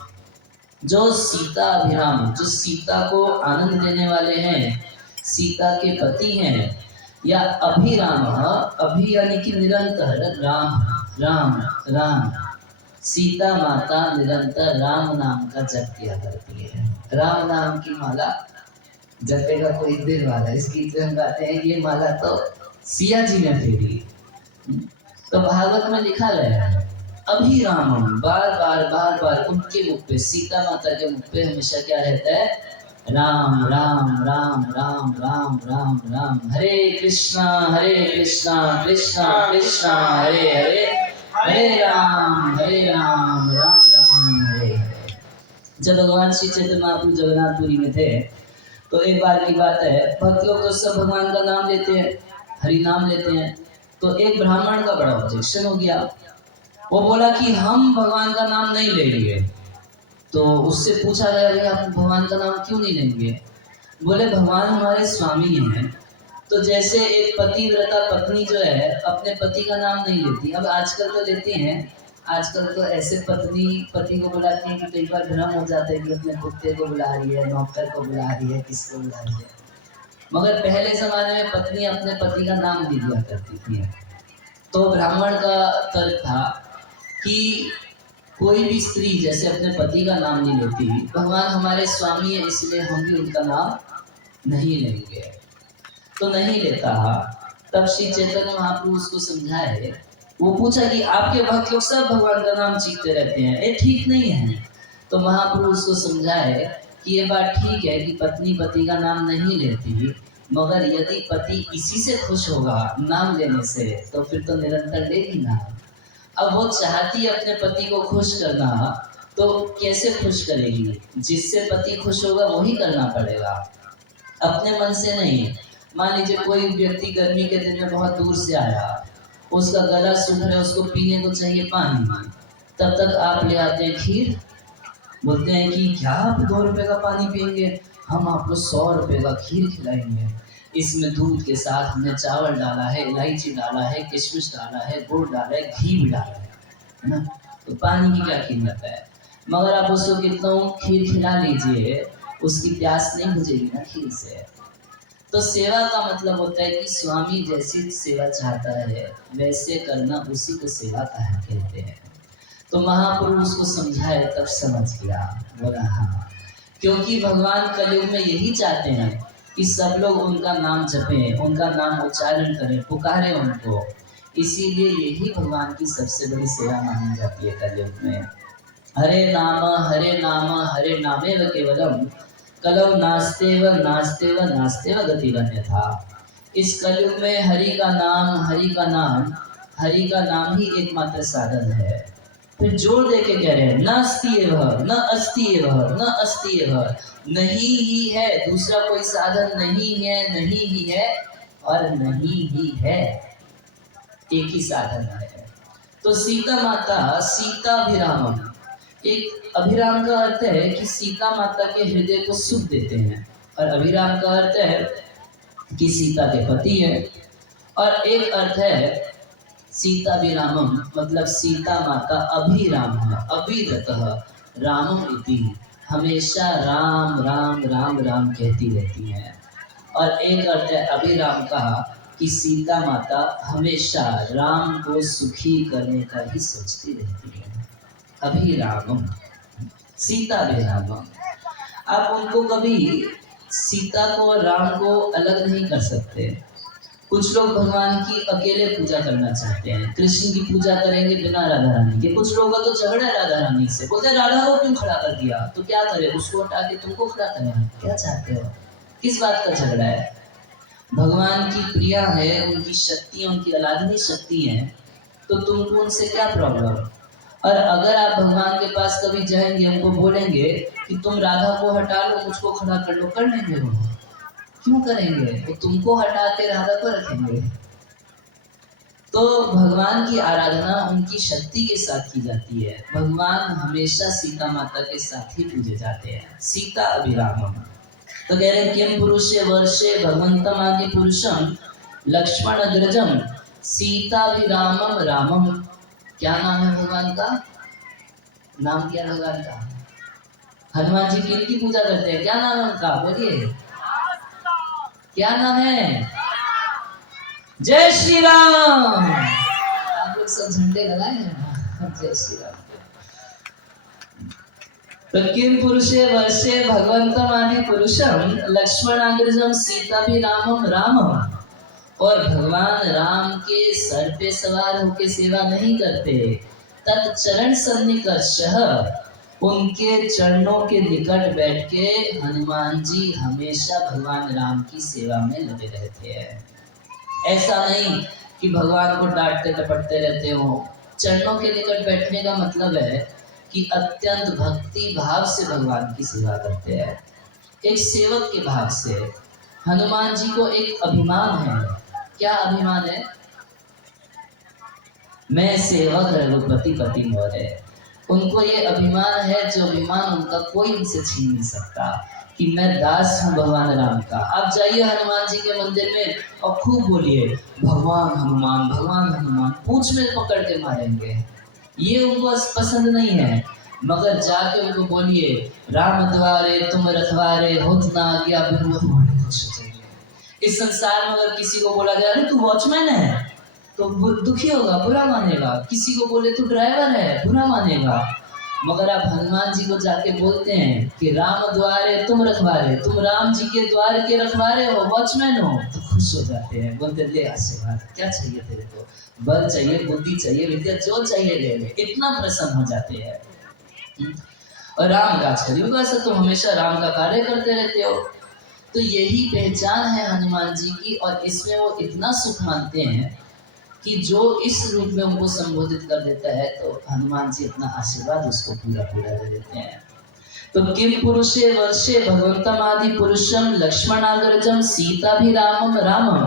जो सीता अभिराम, जो सीता को आनंद देने वाले हैं, सीता के पति हैं। या अभिराम, अभि यानी कि निरंतर, राम राम राम, सीता माता निरंतर राम नाम का जप किया करती है। राम नाम की माला जपेगा कोई दिल वाला, इस गीत में हम गाते हैं, ये माला तो सिया जी ने फेरी। तो भागवत में लिखा गया है अभिरामम, बार बार बार बार उनके मुख पे, सीता माता के मुख पे हमेशा क्या रहता है? राम राम राम राम राम राम राम, हरे कृष्णा कृष्णा कृष्णा हरे हरे, हरे राम राम राम हरे हरे। जब भगवान श्री चैतन्य महाप्रभु जगन्नाथपुरी में थे, तो एक बार की बात है, भक्त लोग तो सब भगवान का नाम लेते हैं, हरि नाम लेते हैं। तो एक ब्राह्मण का बड़ा ऑब्जेक्शन हो गया। वो बोला कि हम भगवान का नाम नहीं लेंगे। तो उससे पूछा गया, भाई आप भगवान का नाम क्यों नहीं लेंगे? बोले भगवान हमारे स्वामी हैं। तो जैसे एक पतिव्रता पत्नी जो है अपने पति का नाम नहीं लेती, अब आजकल तो लेती हैं, आजकल तो ऐसे पत्नी पति को बुलाती है कि कई बार भ्रम हो जाता है कि अपने कुत्ते को बुला रही है, नौकर को बुला रही है, किसको बुला रही है। मगर पहले जमाने में पत्नी अपने पति का नाम नहीं लिया करती थी। तो ब्राह्मण का तर्क था कि कोई भी स्त्री जैसे अपने पति का नाम नहीं लेती, भगवान हमारे स्वामी है इसलिए हम भी उनका नाम नहीं लेंगे, तो नहीं लेता। तब श्री चैतन्य महाप्रभु उसको समझाए। वो पूछा कि आपके भक्त लोग सब भगवान का नाम चीखते रहते हैं, ये ठीक नहीं है। तो महाप्रभु उसको समझाए कि ये बात ठीक है कि पत्नी पति का नाम नहीं लेती, मगर यदि पति इसी से खुश होगा नाम लेने से, तो फिर तो निरंतर लेगी ना। अब वो चाहती है अपने पति को खुश करना, तो कैसे खुश करेगी? जिससे पति खुश होगा वही करना पड़ेगा, अपने मन से नहीं। मान लीजिए कोई व्यक्ति गर्मी के दिन में बहुत दूर से आया, उसका गला सूख रहा है, उसको पीने को चाहिए पानी, तब तक आप ले आते हैं खीर, बोलते हैं कि क्या आप 2 रुपए का पानी पियेंगे, हम आपको 100 रुपए का खीर खिलाएंगे। इसमें दूध के साथ हमने चावल डाला है, इलायची डाला है, किशमिश डाला है, गुड़ डाला है, घी भी डाला है ना। तो पानी की क्या कीमत है? मगर आप उसको कितना खीर खिला लीजिए, उसकी प्यास नहीं बुझेगी ना खीर से। तो सेवा का मतलब होता है कि स्वामी जैसी सेवा चाहता है वैसे करना, उसी को सेवा कहते हैं। तो महाप्रभु उसको समझाए, तब समझ गया, बोला हाँ, क्योंकि भगवान कलयुग में यही चाहते हैं कि सब लोग उनका नाम जपें, उनका नाम उच्चारण करें, पुकारें उनको। इसीलिए यही भगवान की सबसे बड़ी सेवा मानी जाती है कलयुग में। हरे नाम हरे नामेव केवलम कलौ नास्तेव नास्तेव नास्तेव गतिरन्यथा। इस कलयुग में हरि का नाम हरि का नाम ही एकमात्र साधन है। फिर जोर दे के कह रहे हैं, न अस्ति एव न अस्ति एव न अस्ति एव, नहीं ही है, दूसरा कोई साधन नहीं है, नहीं ही है और नहीं ही है, एक ही साधन है। तो सीता माता सीताभिरामम, एक अभिराम का अर्थ है कि सीता माता के हृदय को सुख देते हैं, और अभिराम का अर्थ है कि सीता के पति है, और एक अर्थ है सीताभिरामम मतलब सीता माता अभिराम है, अभिरतः रामम इति, हमेशा राम राम राम राम कहती रहती हैं। और एक अर्थ है अभिराम का कि सीता माता हमेशा राम को सुखी करने का ही सोचती रहती है। अभिरामम सीताभिरामम। आप उनको कभी सीता को और राम को अलग नहीं कर सकते। कुछ लोग भगवान की अकेले पूजा करना चाहते हैं, कृष्ण की पूजा करेंगे बिना राधा रानी के। कुछ लोगों का तो झगड़ा है राधा रानी से, बोलते हैं राधा को क्यों खड़ा कर दिया, तो क्या करे, उसको हटा के तुमको खड़ा करें, क्या चाहते हो, किस बात का झगड़ा है? भगवान की प्रिया है, उनकी शक्ति, उनकी अलादनी शक्ति है, तो तुमको उनसे क्या प्रॉब्लम? और अगर आप भगवान के पास कभी जाएंगे, उनको बोलेंगे कि तुम राधा को हटा लो, मुझको खड़ा कर लो, कर लेंगे वो? क्यों करेंगे? वो तुमको हटा के राधा को रखेंगे। तो भगवान की आराधना उनकी शक्ति के साथ की जाती है। भगवान हमेशा सीता माता के साथ ही पूजे जाते हैं। सीता अभिरामम। तो कह रहे किम पुरुषे वर्षे भगवंतम आदि पुरुषम लक्ष्मण अग्रजम सीताभिरामम रामम। क्या नाम है भगवान का? नाम क्या भगवान का? हनुमान जी किनकी पूजा करते हैं? क्या नाम है उनका? बोलिए, क्या नाम है? जय श्री राम। आप लोग सब झंडे लगाए हैं ना? जय श्री राम। तो किम पुरुषे वर्षे भगवंतम आदि पुरुषम लक्ष्मणाग्रजम सीताभिरामम रामम। और भगवान राम के सर पे सवार होकर सेवा नहीं करते, तत्चरण सन्निकर्षः, उनके चरणों के निकट बैठ के हनुमान जी हमेशा भगवान राम की सेवा में लगे रहते हैं। ऐसा नहीं कि भगवान को डांटते टपटते रहते हो। चरणों के निकट बैठने का मतलब है कि अत्यंत भक्ति भाव से भगवान की सेवा करते हैं, एक सेवक के भाव से। हनुमान जी को एक अभिमान है। क्या अभिमान है? मैं सेवक रघुपति पति मोरे। उनको ये अभिमान है, जो अभिमान उनका कोई उनसे छीन नहीं सकता, कि मैं दास हूँ भगवान राम का। आप जाइए हनुमान जी के मंदिर में और खूब बोलिए भगवान हनुमान, पूंछ में पकड़ के मारेंगे। ये उनको पसंद नहीं है। मगर जाके उनको बोलिए राम द्वारे तुम रखवारे, होत ना आज्ञा बिनु, बड़े खुश हो जाएंगे। इस संसार में अगर किसी को बोला जाए अरे तू वॉचमैन है तो दुखी होगा, बुरा मानेगा। किसी को बोले तू ड्राइवर है, बुरा मानेगा। मगर आप हनुमान जी को जाके बोलते हैं कि राम द्वारे तुम रखवारे, तुम राम जी के द्वार के रखवारे हो, वॉचमैन हो, तो खुश हो जाते हैं। बोलते ले आशीर्वाद, क्या चाहिए तेरे को, बल चाहिए, बुद्धि चाहिए, विद्या, जो चाहिए ले ले, इतना प्रसन्न हो जाते हैं। और राम का छलियुग ऐसा तुम हमेशा राम का कार्य करते रहते हो। तो यही पहचान है हनुमान जी की, और इसमें वो इतना सुख मानते हैं कि जो इस रूप में उनको संबोधित कर देता है तो हनुमान जी अपना आशीर्वाद उसको पूरा पूरा दे देते हैं। तो किम पुरुषे वर्षे भगवंतम आदि पुरुषम लक्ष्मणाग्रजम सीताभिरामम रामम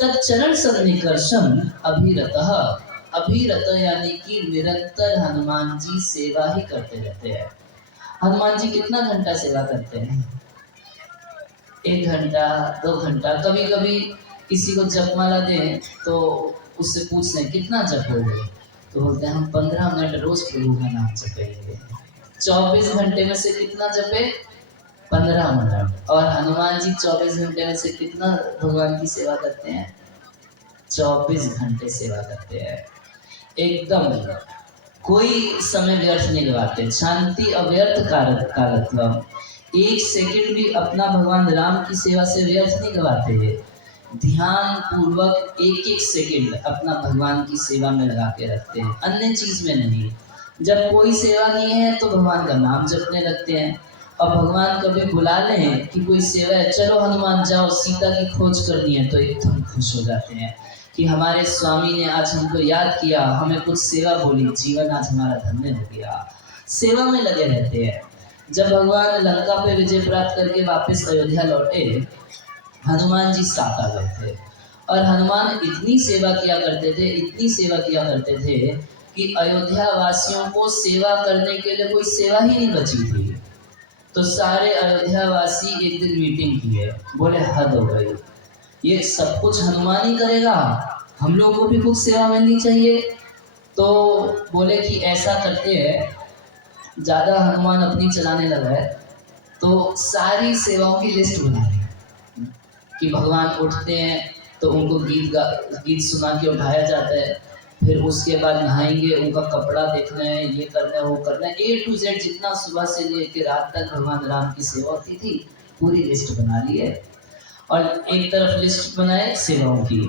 तच्चरण सन्निकर्षम अभिरतः। अभिरत यानी कि निरंतर हनुमान जी सेवा ही करते रहते हैं। हनुमान जी कितना घंटा सेवा करते हैं? 1 घंटा, 2 घंटा। कभी कभी किसी को जपमाला दें तो उससे पूछते हैं कितना जप हो गए, तो बोलते हैं हम 15 मिनट रोज प्रभु का नाम जपेंगे। 24 घंटे में से कितना जपे? 15 मिनट। और हनुमान जी 24 घंटे में से कितना भगवान की सेवा करते हैं? 24 घंटे सेवा करते हैं। एकदम कोई समय व्यर्थ नहीं गवाते। शांति अव्यर्थ कालत्वम। 1 सेकंड भी अपना भगवान राम की सेवा से व्यर्थ नहीं गवाते। ध्यान पूर्वक 1-1 सेकंड अपना भगवान की सेवा में लगा के रखते हैं, अन्य चीज में नहीं। जब कोई सेवा नहीं है तो भगवान का नाम जपने लगते हैं। और भगवान कभी बुला लें कि कोई सेवा है, चलो हनुमान जाओ सीता की खोज करनी है, तो एकदम खुश हो जाते हैं कि हमारे स्वामी ने आज हमको याद किया, हमें कुछ सेवा बोली, जीवन आज हमारा धन्य हो गया। सेवा में लगे रहते हैं। जब भगवान लंका पे विजय प्राप्त करके वापस अयोध्या लौटे, हनुमान जी साथ आ गए थे। और हनुमान इतनी सेवा किया करते थे, इतनी सेवा किया करते थे कि अयोध्या वासियों को सेवा करने के लिए कोई सेवा ही नहीं बची थी। तो सारे अयोध्या वासी एक दिन मीटिंग किए, बोले हद हो गई, ये सब कुछ हनुमान ही करेगा, हम लोग को भी कुछ सेवा मिलनी चाहिए। तो बोले कि ऐसा करते हैं, ज़्यादा हनुमान अपनी चलाने लगा है तो सारी सेवाओं की लिस्ट बनाए कि भगवान उठते हैं तो उनको गीत सुना के उठाया जाता है, फिर उसके बाद नहाएंगे, उनका कपड़ा देखना है, ये करना है, वो करना है, A to Z जितना सुबह से लेकर रात तक भगवान राम की सेवा होती थी, पूरी लिस्ट बना ली है। और एक तरफ लिस्ट बनाए सेवाओं की,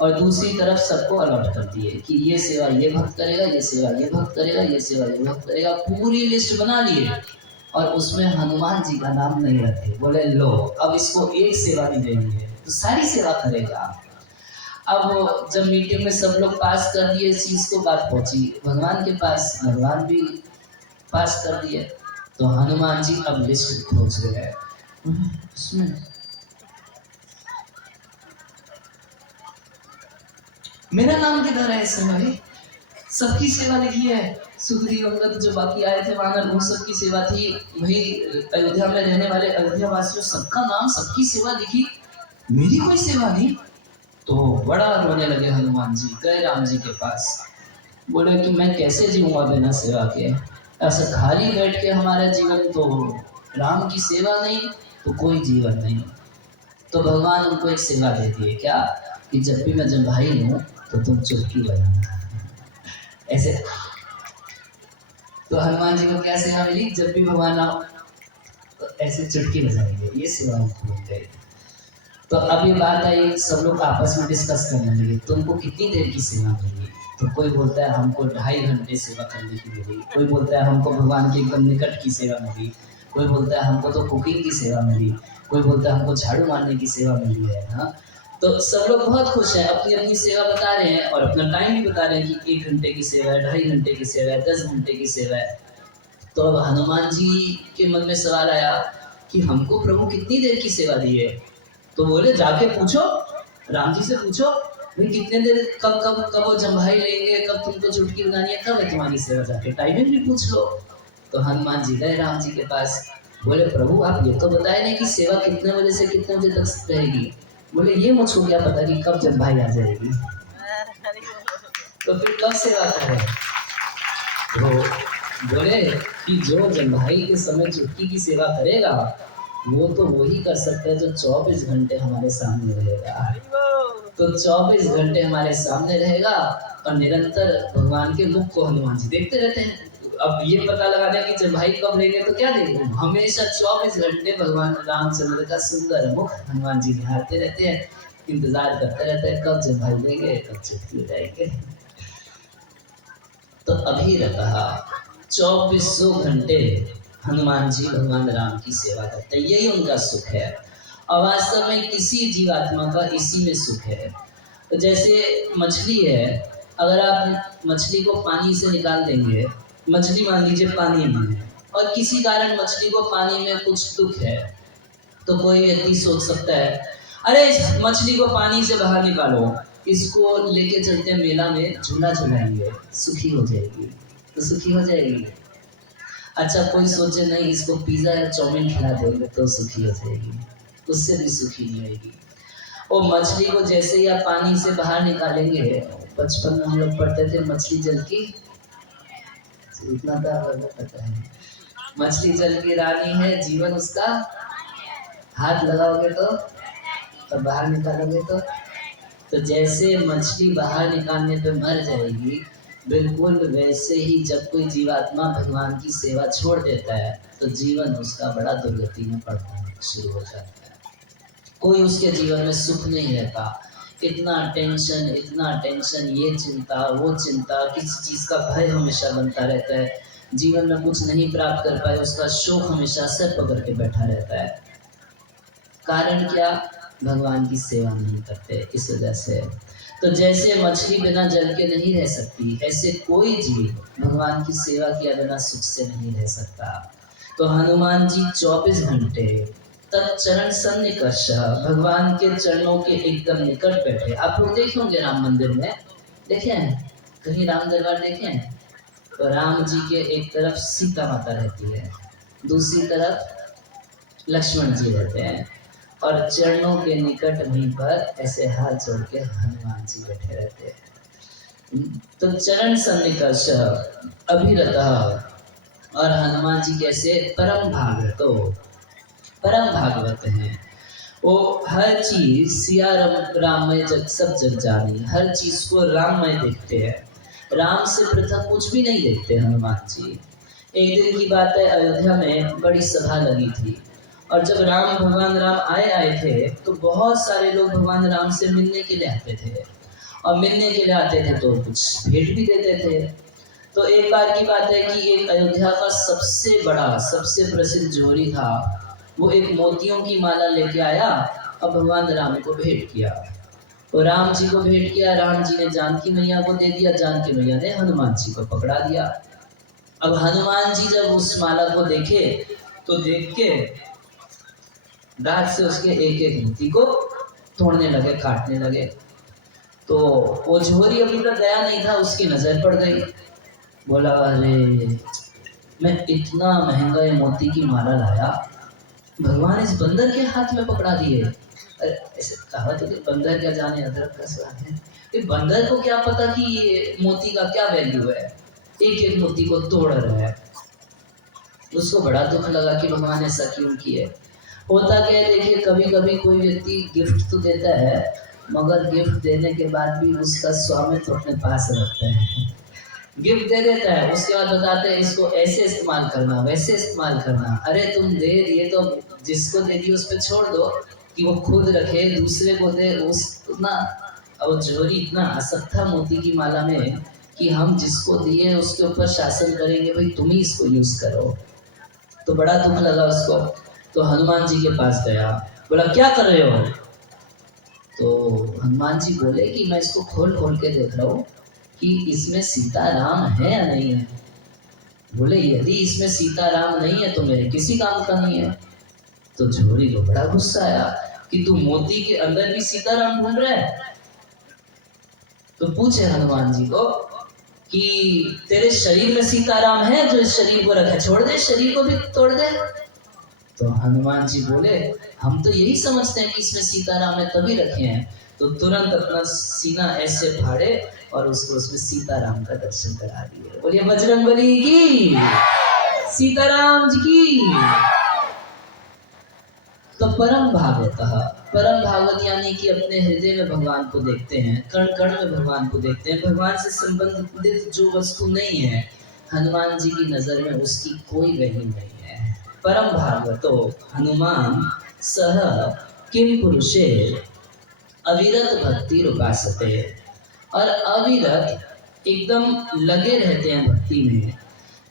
और दूसरी तरफ सबको अलॉट कर दिए कि ये सेवा ये भक्त करेगा, ये सेवा ये भक्त करेगा, ये सेवा ये भक्त करेगा, पूरी लिस्ट बना लिए। और उसमें हनुमान जी का नाम नहीं रखे। बोले लो अब इसको एक सेवा नहीं देनी है तो सारी सेवा करेगा। अब जब मीटिंग में सब लोग पास कर दिए इस चीज को, बात पहुंची भगवान के पास, भगवान भी पास कर दिए। तो हनुमान जी अब लिस्ट खोज रहे हैं, उसमें मेरा नाम किधर है इस समय? सबकी सेवा लिखी है। सुग्रीव अंगद जो बाकी आए थे वानर, उन सबकी सेवा थी। वही अयोध्या में रहने वाले अयोध्या वासियों, सबका नाम, सबकी सेवा लिखी, मेरी कोई सेवा नहीं। तो बड़ा रोने लगे हनुमान जी। गए राम जी के पास, बोले कि मैं कैसे जीऊंगा बिना सेवा के, ऐसा खाली बैठ के हमारा जीवन, तो राम की सेवा नहीं तो कोई जीवन नहीं। तो भगवान उनको एक सेवा दे दिए, क्या कि जब भी मैं जम्भाई लूँ तो तुम चुटकी बजाना। ऐसे तो हनुमान जी को क्या सेवा मिली? जब भी भगवान आओ तो ऐसे चुटकी बजाएंगे, ये सेवा उनको मिल गई। तो अब ये बात आई, सब लोग आपस में डिस्कस करने लगे, तुमको कितनी देर की सेवा मिली? तो कोई बोलता है हमको 2.5 घंटे सेवा करने की मिली, कोई बोलता है हमको भगवान के एकदम निकट की सेवा मिली, कोई बोलता है हमको तो कुकिंग की सेवा मिली, कोई बोलता है हमको झाड़ू मारने की सेवा मिली है। हाँ, तो सब लोग बहुत खुश हैं, अपनी अपनी सेवा बता रहे हैं और अपना टाइम भी बता रहे हैं कि 1 घंटे की सेवा है, 2.5 घंटे की सेवा है, 10 घंटे की सेवा है। तो अब हनुमान जी के मन में सवाल आया कि हमको प्रभु कितनी देर की सेवा दी है? तो बोले जाके पूछो, राम जी से पूछो भाई कितने देर, कब वो जम्भाई लेंगे, कब तुमको चुटकी बजानी है, कब है तुम्हारी सेवा, जाके टाइमिंग भी पूछ लो। तो हनुमान जी गए राम जी के पास, बोले प्रभु आप ये तो बताए नहीं कि सेवा कितने बजे से कितने बजे तक रहेगी। बोले ये मुझको क्या पता कि कब जम्भाई आ जाएगी, तो फिर कब सेवा करें? तो बोले कि जो जम्भाई के समय चुटकी की सेवा करेगा वो तो वही कर सकता है जो 24 घंटे हमारे सामने रहेगा। तो 24 घंटे हमारे सामने रहेगा और निरंतर भगवान के मुख को हनुमान जी देखते रहते हैं। अब ये पता लगाना कि जब भाई कब लेंगे तो क्या देंगे, हमेशा 24 घंटे भगवान रामचंद्र का सुंदर मुख हनुमान जी निहारते रहते हैं, इंतजार करते रहते हैं कब जब भाई लेंगे, कब जब ले जाएंगे। तो अभी रहा 24 घंटे हनुमान जी भगवान राम की सेवा करते हैं, यही उनका सुख है। और वास्तव में किसी जीवात्मा का इसी में सुख है। तो जैसे मछली है, अगर आप मछली को पानी से निकाल देंगे, मछली मान लीजिए पानी में है और किसी कारण मछली को पानी में कुछ दुख है, तो कोई व्यक्ति सोच सकता है अरे इस मछली को पानी से बाहर निकालो, इसको लेके चलते हैं मेला में, झूला झुलाएंगे, सुखी हो जाएगी। तो सुखी हो जाएगी। अच्छा कोई सोचे नहीं इसको पिज़्ज़ा या चाउमीन खिला देंगे तो सुखी हो जाएगी, उससे भी सुखी नहीं होगी। और मछली को जैसे ही आप पानी से बाहर निकालेंगे, बचपन में हम लोग पढ़ते थे मछली जल की, इतना पता है, मछली जल की रानी है, जीवन उसका, हाथ लगाओगे तो बाहर निकालोगे तो जैसे मछली बाहर निकालने पे मर जाएगी, बिल्कुल वैसे ही जब कोई जीवात्मा भगवान की सेवा छोड़ देता है तो जीवन उसका बड़ा दुर्गति में पड़ना शुरू हो जाता है। कोई उसके जीवन में सुख नहीं रहता, इतना टेंशन, ये चिंता वो चिंता, किसी चीज़ का भय हमेशा बनता रहता है, जीवन में कुछ नहीं प्राप्त कर पाए उसका शोक हमेशा सर पकड़ के बैठा रहता है। कारण क्या? भगवान की सेवा नहीं करते, इस वजह से। तो जैसे मछली बिना जल के नहीं रह सकती, ऐसे कोई जीव भगवान की सेवा किया बिना सुख से नहीं रह सकता। तो हनुमान जी 24 घंटे तक चरण सन्निकर्ष, भगवान के चरणों के एकदम निकट बैठे। आप लोग देखे होंगे राम मंदिर में, देखे हैं कहीं राम दरबार देखे हैं? तो राम जी के एक तरफ सीता माता रहती है, दूसरी तरफ लक्ष्मण जी रहते हैं और चरणों के निकट वहीं पर ऐसे हाथ जोड़ के हनुमान जी बैठे रहते हैं। तो चरण सन्निकर्ष अभिरतः, और हनुमान जी कैसे परम भागवत हैं। वो हर चीज सिया राममय सब जग जानी, हर चीज को राममय देखते हैं, राम से पृथक कुछ भी नहीं देखते हनुमान जी। एक दिन की बात है, अयोध्या में बड़ी सभा लगी थी और जब भगवान राम आए थे तो बहुत सारे लोग भगवान राम से मिलने के लिए आते थे, और मिलने के लिए आते थे तो कुछ भेंट भी देते थे। तो एक बार की बात है कि एक अयोध्या का सबसे बड़ा सबसे प्रसिद्ध जोहरी था, वो एक मोतियों की माला लेके आया और भगवान राम को भेंट किया। तो राम जी को भेंट किया, राम जी ने जानकी मैया को दे दिया, जानकी मैया ने हनुमान जी को पकड़ा दिया। अब हनुमान जी जब उस माला को देखे तो देख के दांत से उसके एक एक मोती को तोड़ने लगे, काटने लगे। तो वो जोहरी अभी तक गया नहीं था, उसकी नजर पड़ गई, बोला अरे मैं इतना महंगा ये मोती की माला लाया, भगवान इस बंदर के हाथ में पकड़ा दिए। अरे ऐसे कहा तो कि बंदर क्या जाने अदरक का स्वाद है, ये बंदर को क्या पता कि ये मोती का क्या वैल्यू है, एक एक मोती को तोड़ रहा है। उसको बड़ा दुख लगा कि भगवान ऐसा क्यों किए। होता क्या है, देखिए कभी कभी कोई व्यक्ति गिफ्ट तो देता है, मगर गिफ्ट देने के बाद भी उसका स्वामित्व तो अपने पास रखता है। गिफ्ट दे देता है, उसके बाद बताते हैं इसको ऐसे इस्तेमाल करना, वैसे इस्तेमाल करना। अरे तुम दे दिए तो जिसको दे दिए उस पर छोड़ दो कि वो खुद रखे, दूसरे को दे उस उतना। और जोहरी इतना आसक्त था मोती की माला में कि हम जिसको दिए उसके ऊपर शासन करेंगे, भाई तुम ही इसको यूज करो। तो बड़ा दुख लगा उसको, तो हनुमान जी के पास गया, बोला क्या कर रहे हो? तो हनुमान जी बोले कि मैं इसको खोल खोल के देख रहा हूँ कि इसमें सीता राम है या नहीं है। बोले यदि इसमें सीता राम नहीं है तो मेरे किसी काम का नहीं है। तो जोहरी को बड़ा गुस्सा आया कि तू मोती के अंदर भी सीता राम ढूंढ रहा है। तो पूछे हनुमान जी को कि तेरे शरीर में सीता राम है, जो इस शरीर को रखा, छोड़ दे, शरीर को भी तोड़ दे। तो हनुमान जी बोले हम तो यही समझते हैं कि इसमें सीताराम है तभी रखे हैं। तो तुरंत अपना सीना ऐसे फाड़े और उसको उसमें सीताराम का दर्शन करा दिए। बोलिए बजरंगबली की, सीताराम जी की। तो परम भागवत यानी कि अपने हृदय में भगवान को देखते हैं, कण कण में भगवान को देखते हैं। भगवान से संबंधित जो वस्तु नहीं है, हनुमान जी की नजर में उसकी कोई वैल्यू नहीं है। परम भागवतो हनुमान सह किम पुरुषे अविरत भक्ति उपासते, और अविरत एकदम लगे रहते हैं भक्ति में।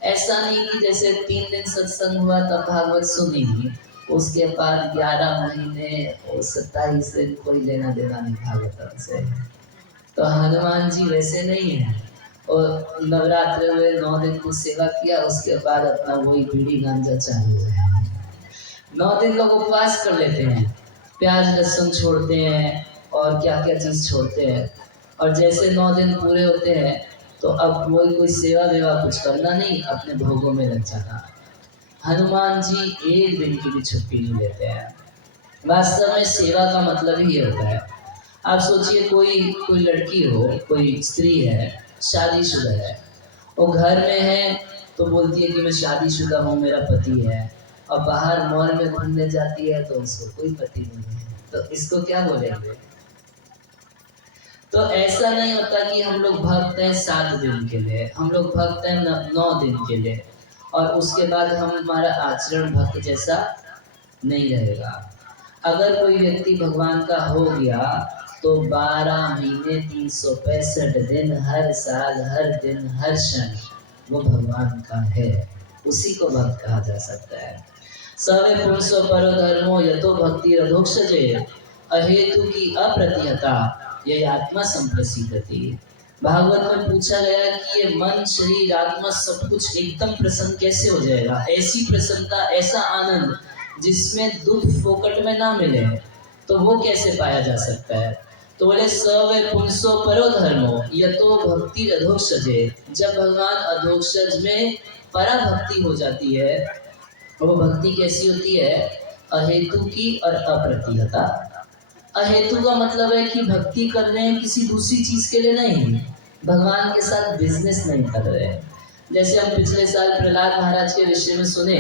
ऐसा नहीं कि जैसे 3 दिन सत्संग हुआ तब भागवत सुनी, उसके बाद 11 महीने और 27 दिन कोई लेना देना नहीं भागवत से। तो हनुमान जी वैसे नहीं है। और नवरात्र में 9 दिन को सेवा किया, उसके बाद अपना वही बीड़ी गांजा चालू है। 9 दिन लोग उपवास कर लेते हैं, प्याज लहसुन छोड़ते हैं और क्या क्या चीज छोड़ते हैं, और जैसे 9 दिन पूरे होते हैं तो अब कोई सेवा वेवा कुछ करना नहीं, अपने भोगों में लग जाना। हनुमान जी 1 दिन की भी छुट्टी नहीं लेते हैं। वास्तव में सेवा का मतलब ही ये होता है। आप सोचिए कोई लड़की हो, कोई स्त्री है, शादीशुदा है, वो घर में है तो बोलती है कि मैं शादीशुदा हूँ, मेरा पति है, और बाहर मॉल में घूमने जाती है तो उसको कोई पति नहीं है, तो इसको क्या बोलेंगे? तो ऐसा नहीं होता कि हम लोग भक्त हैं 7 दिन के लिए, हम लोग भक्त हैं 9 दिन के लिए, और उसके बाद हमारा आचरण भक्त जैसा नहीं रहेगा। अगर कोई व्यक्ति भगवान का हो गया तो 12 महीने 365 दिन, हर साल, हर दिन, हर क्षण वो भगवान का है, उसी को भक्त कहा जा सकता है। सवे पुरुषो परो धर्मो यतो भक्ति रधोक्षजे, अहेतु की अप्रतिहता ये आत्मा संप्रसिद्धति। भागवत में पूछा गया कि ये मन, शरीर, आत्मा सब कुछ एकदम प्रसन्न कैसे हो जाएगा? ऐसी प्रसन्नता, ऐसा आनंद जिसमें दुख फोकट में ना मिले, तो वो कैसे पाया जा सकता है? तो बोले सवे पुंसो परो धर्मो यतो भक्ति अधोक्षजे। जब भगवान अधोक्षज में परा भक्ति हो जाती है, वो भक्ति कैसी होती है? अहेतु की और अप्रतिहता। अहेतु का मतलब है कि भक्ति कर रहे हैं किसी दूसरी चीज के लिए नहीं, भगवान के साथ बिजनेस नहीं कर रहे हैं। जैसे हम पिछले साल प्रहलाद महाराज के विषय में सुने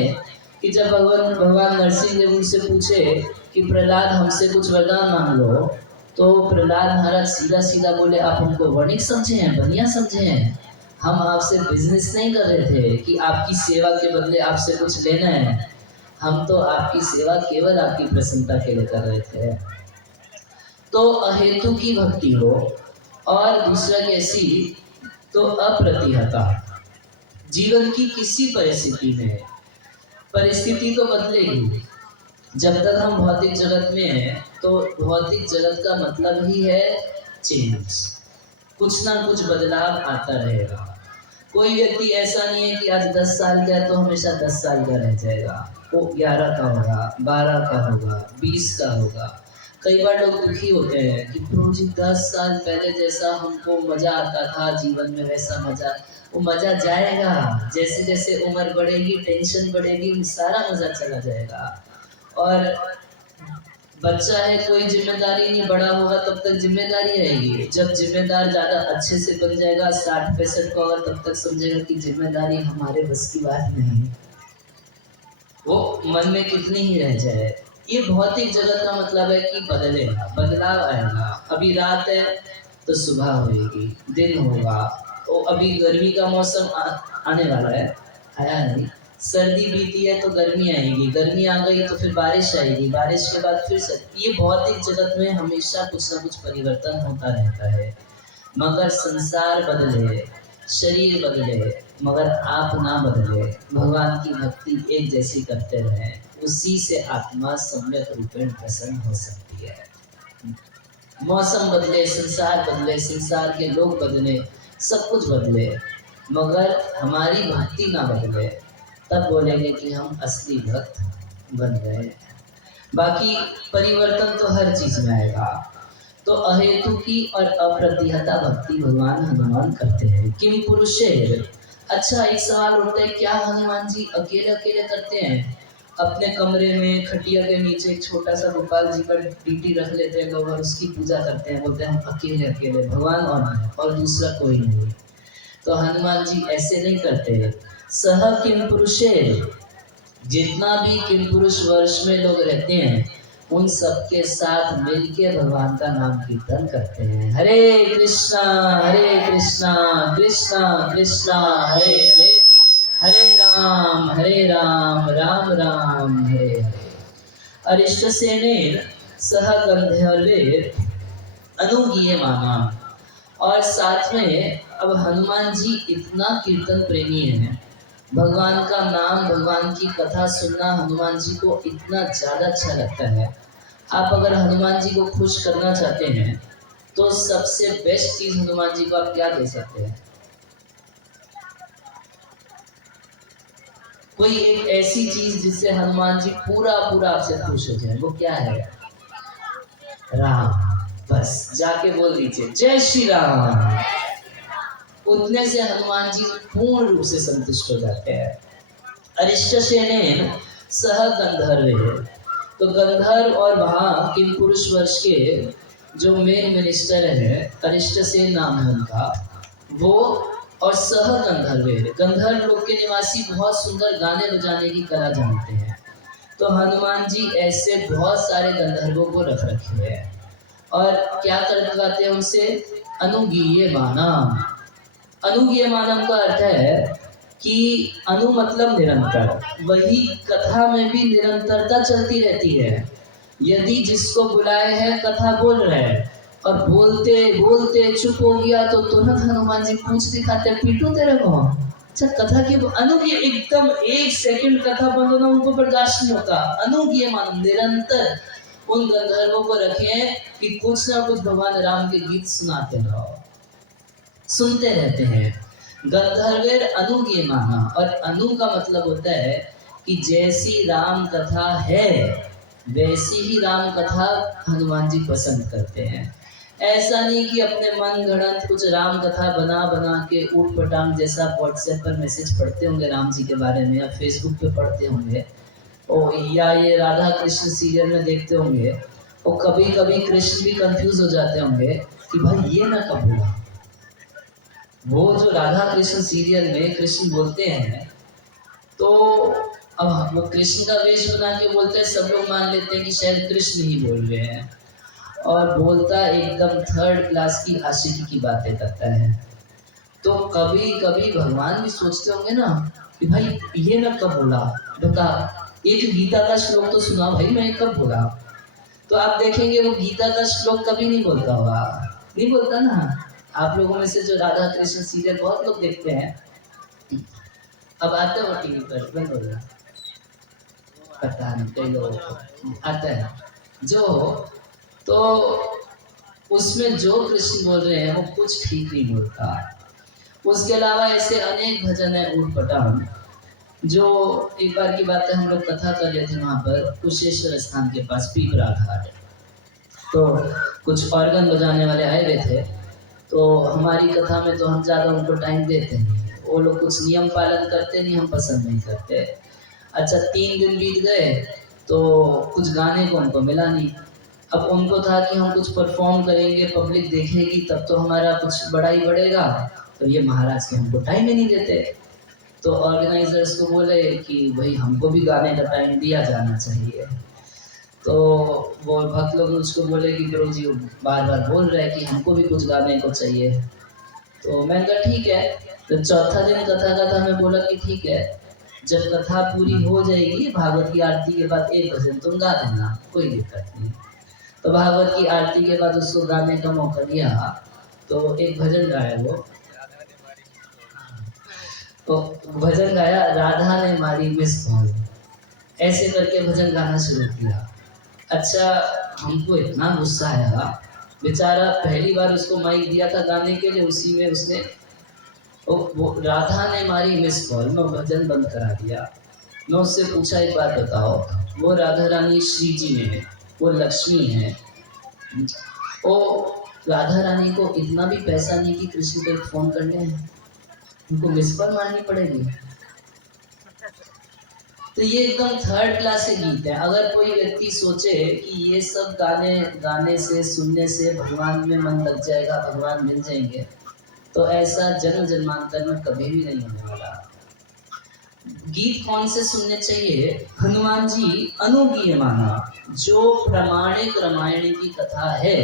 कि जब भगवान नरसिंह देव उनसे पूछे कि प्रहलाद हमसे कुछ वरदान मांग लो, तो प्रहलाद महाराज सीधा सीधा बोले आप हमको वणिक समझे हैं, बनिया समझे हैं, हम आपसे बिजनेस नहीं कर रहे थे कि आपकी सेवा के बदले आपसे कुछ लेना है, हम तो आपकी सेवा केवल आपकी प्रसन्नता के लिए कर रहे थे। तो अहेतु की भक्ति हो, और दूसरा कैसी? तो अप्रतिहता। जीवन की किसी परिस्थिति में, परिस्थिति तो बदलेगी। जब तक हम भौतिक जगत में हैं तो भौतिक जगत का मतलब ही है चेंज, कुछ ना कुछ बदलाव आता रहेगा। कोई व्यक्ति ऐसा नहीं है कि आज 10 साल का है तो हमेशा 10 साल का रह जाएगा, वो 11 का होगा, 12 का होगा, 20 का होगा। कई बार लोग दुखी होते हैं कि प्रभु जी 10 साल पहले जैसा हमको मजा आता था जीवन में, वैसा मजा, वो मजा जाएगा। जैसे जैसे उम्र बढ़ेगी, टेंशन बढ़ेगी, सारा मजा चला जाएगा। और बच्चा है, कोई जिम्मेदारी नहीं, बड़ा होगा तब तक जिम्मेदारी रहेगी। जब जिम्मेदार ज्यादा अच्छे से बन जाएगा, 60-65 का होगा, तब तक समझेगा कि जिम्मेदारी हमारे बस की बात नहीं, वो मन में कितनी ही रह जाए। ये भौतिक जगत का मतलब है कि बदलेगा, बदलाव आएगा। अभी रात है तो सुबह होगी, दिन होगा। तो अभी गर्मी का मौसम आने वाला है, आया नहीं। सर्दी बीती है तो गर्मी आएगी, गर्मी आ गई तो फिर बारिश आएगी, बारिश के बाद फिर सर्दी। ये भौतिक जगत में हमेशा कुछ ना कुछ परिवर्तन होता रहता है। मगर संसार बदले, शरीर बदले, मगर आप ना बदले, भगवान की भक्ति एक जैसी करते रहे, उसी से आत्मा सम्यक रूपेण प्रसन्न हो सकती है। मौसम बदले, संसार बदले, संसार के लोग बदले, सब कुछ बदले, मगर हमारी भक्ति ना बदले, तब बोलेंगे कि हम असली भक्त बन गए। बाकी परिवर्तन तो हर चीज में आएगा। तो अहेतु की और अप्रतिहता भक्ति भगवान हनुमान करते हैं। किम पुरुषेर। अच्छा, एक सवाल उठता है, क्या हनुमान जी अकेले अकेले करते हैं? अपने कमरे में खटिया के नीचे एक छोटा सा गोपाल जी का डीटी रख लेते हैं लोग और उसकी पूजा करते हैं, बोलते हैं हम अकेले अकेले भगवान और दूसरा कोई नहीं। तो हनुमान जी ऐसे नहीं करते। सह किम पुरुषेर, जितना भी किम पुरुष वर्ष में लोग रहते हैं, उन सबके साथ मिलके भगवान का नाम कीर्तन करते हैं। हरे कृष्णा कृष्णा कृष्णा हरे हरे, हरे राम राम राम हरे हरे। अरिष्टसेनेन सह गंधर्वेर अनुगीयमाना। और साथ में अब हनुमान जी इतना कीर्तन प्रेमी है, भगवान का नाम भगवान की कथा सुनना हनुमान जी को इतना ज़्यादा अच्छा लगता है। आप अगर हनुमान जी को खुश करना चाहते हैं तो सबसे बेस्ट चीज़ हनुमान जी को आप क्या दे सकते हैं? कोई एक ऐसी चीज जिससे हनुमान जी पूरा पूरा आपसे खुश हो जाए, वो क्या है? राम। बस जाके बोल दीजिए जय श्री राम, उतने से हनुमान जी पूर्ण रूप से संतुष्ट हो जाते हैं। अरिष्टसेनेन सह गंधर्व, तो गंधर्व और वहाँ किम पुरुष वर्ष के जो मेन मिनिस्टर है अरिष्टसेन नाम है उनका, वो और सह गंधर्व, गंधर्व लोग के निवासी बहुत सुंदर गाने बजाने की कला जानते हैं। तो हनुमान जी ऐसे बहुत सारे गंधर्वों को रख रखे हैं और क्या कर लगाते हैं उनसे? अनुगीयमानम। अनुगीयमानम का अर्थ है कि अनु मतलब निरंतर, वही कथा में भी निरंतरता चलती रहती है। यदि जिसको बुलाए हैं कथा बोल रहे हैं और बोलते बोलते चुप हो गया तो तुरंत हनुमान जी पूछ दिखाते, पीटू तेरे को। अच्छा, कथा की अनुगीय, एकदम एक सेकंड कथा बंद होना उनको बर्दाश्त नहीं होता। अनुगीय मान निरंतर उन गंधर्वों को रखे कि कुछ ना कुछ भगवान राम के गीत सुनाते रहो, सुनते रहते हैं। गंधर्वेर अनुगीय माना, और अनु का मतलब होता है कि जैसी राम कथा है वैसी ही राम कथा हनुमान जी पसंद करते हैं। ऐसा नहीं कि अपने मन गढ़ंत कुछ राम कथा बना बना के ऊट पटांग जैसा व्हाट्सएप पर मैसेज पढ़ते होंगे राम जी के बारे में, या फेसबुक पे पढ़ते होंगे, ओ या ये राधा कृष्ण सीरियल में देखते होंगे, वो कभी कभी कृष्ण भी कंफ्यूज हो जाते होंगे कि भाई ये ना कब बोला। वो जो राधा कृष्ण सीरियल में कृष्ण बोलते हैं तो अब वो कृष्ण का वेश बना के बोलते हैं, सब लोग मान लेते हैं कि शायद कृष्ण ही बोल रहे हैं, और बोलता एकदम थर्ड क्लास की आशिकी की बातें करता है। तो कभी कभी भगवान भी सोचते होंगे ना कि भाई ये ना कब बोला, बता एक गीता का श्लोक तो सुना भाई, मैं कब बोला। तो आप देखेंगे वो गीता का श्लोक कभी नहीं बोलता होगा, नहीं बोलता ना। आप लोगों में से जो राधा कृष्ण सीरियल बहुत लोग देखते हैं, अब आते हो टीवी पर, बंद हो गया, पता नहीं कई लोग आता है जो, तो उसमें जो कृष्ण बोल रहे हैं वो कुछ ठीक नहीं बोलता। उसके अलावा ऐसे अनेक भजन है ऊट पटांग। जो एक बार की बात है, हम लोग कथा कर रहे थे वहाँ पर कुशेश्वर स्थान के पास पीपरा घाट, तो कुछ ऑर्गन बजाने वाले आए हुए थे। तो हमारी कथा में तो हम ज़्यादा उनको टाइम देते नहीं, वो लोग कुछ नियम पालन करते नहीं, हम पसंद नहीं करते। अच्छा, 3 दिन बीत गए तो कुछ गाने को उनको मिला नहीं। अब उनको था कि हम कुछ परफॉर्म करेंगे, पब्लिक देखेगी तब तो हमारा कुछ बड़ा ही बढ़ेगा, तो ये महाराज के हमको टाइम ही नहीं देते। तो ऑर्गेनाइजर्स को बोले कि भाई हमको भी गाने का टाइम दिया जाना चाहिए। तो वो भक्त लोग उसको बोले कि गुरु जी बार बार बोल रहे हैं कि हमको भी कुछ गाने को चाहिए। तो मैंने कहा ठीक है। तो चौथा दिन कथा का था, मैं बोला कि ठीक है, जब कथा पूरी हो जाएगी भागवत की आरती के बाद एक भजन तुम गा देना, कोई दिक्कत नहीं। तो भागवत की आरती के बाद उसको गाने का मौका दिया, तो एक भजन गाया वो, तो भजन गाया राधा ने मारी मिस कॉल, ऐसे करके भजन गाना शुरू किया। अच्छा, हमको इतना गुस्सा आया, बेचारा पहली बार उसको माइक दिया था गाने के लिए, उसी में उसने वो राधा ने मारी मिस कॉल में भजन बंद करा दिया। मैं उससे पूछा एक बात बताओ, वो राधा रानी श्री जी में है, वो लक्ष्मी है, वो राधा रानी को इतना भी पैसा नहीं कि कृष्ण को फोन करने हैं, उनको मिस कॉल मारनी पड़ेगी। तो ये एकदम थर्ड क्लास के गीत है। अगर कोई व्यक्ति सोचे कि ये सब गाने से सुनने से भगवान में मन लग जाएगा, भगवान मिल जाएंगे, तो ऐसा जन्म जन्मांतर में कभी भी नहीं होने वाला। गीत कौन से सुनने चाहिए? हनुमान जी अनुगीय माना, जो प्रामाणिक रामायण की कथा है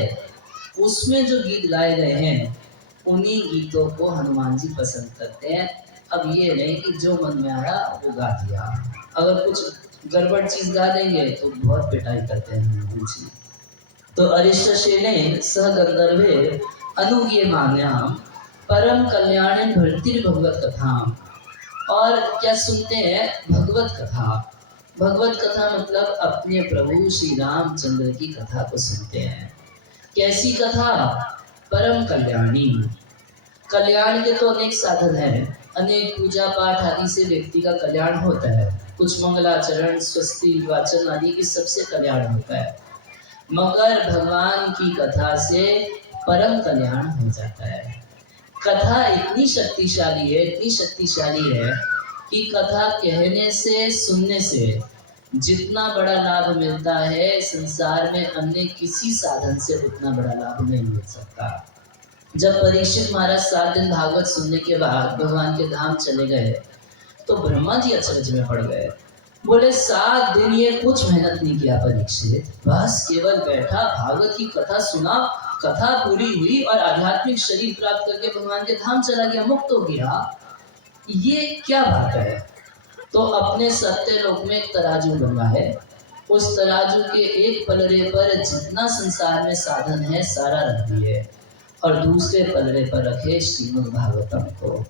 उसमें जो गीत गाए गए हैं उन्हीं गीतों को हनुमान जी पसंद करते हैं। अब ये नहीं कि जो मन में आया वो गा दिया, अगर कुछ गड़बड़ चीज गा देंगे तो बहुत पिटाई करते हैं हनुमान जी। तो अरिष्ट शेनेन सह गंधर्वे अनुगीयमान्याम परम कल्याण भर्तिर भगवत कथा। और क्या सुनते हैं? भगवत कथा। भगवत कथा मतलब अपने प्रभु श्री रामचंद्र की कथा को सुनते हैं। कैसी कथा? परम कल्याणी। कल्याण के तो अनेक साधन हैं, अनेक पूजा पाठ आदि से व्यक्ति का कल्याण होता है। कुछ मंगलाचरण, स्वस्ति वाचन आदि के सबसे कल्याण होता है, मगर भगवान की कथा से परम कल्याण हो जाता है। कथा इतनी शक्तिशाली है, इतनी शक्तिशाली है कि कथा कहने से, सुनने से जितना बड़ा लाभ मिलता है संसार में अन्य किसी साधन से उतना बड़ा लाभ नहीं मिल सकता। जब परीक्षित महाराज 7 दिन भागवत सुनने के बाद भगवान के धाम चले गए तो ब्रह्मा जी अचरज में पड़ गए। बोले 7 दिन ये कुछ मेहनत नहीं किया परीक्षित, बस केवल बैठा भागवत की कथा सुना, कथा पूरी हुई और आध्यात्मिक शरीर प्राप्त करके भगवान के धाम चला गया, मुक्त हो गया। ये क्या बात है? तो अपने सत्य लोक में एक तराजू बना है, उस तराजू के एक पलड़े पर जितना संसार में साधन है सारा रख दिए और दूसरे पलड़े पर रखे श्रीमद् भागवतम को।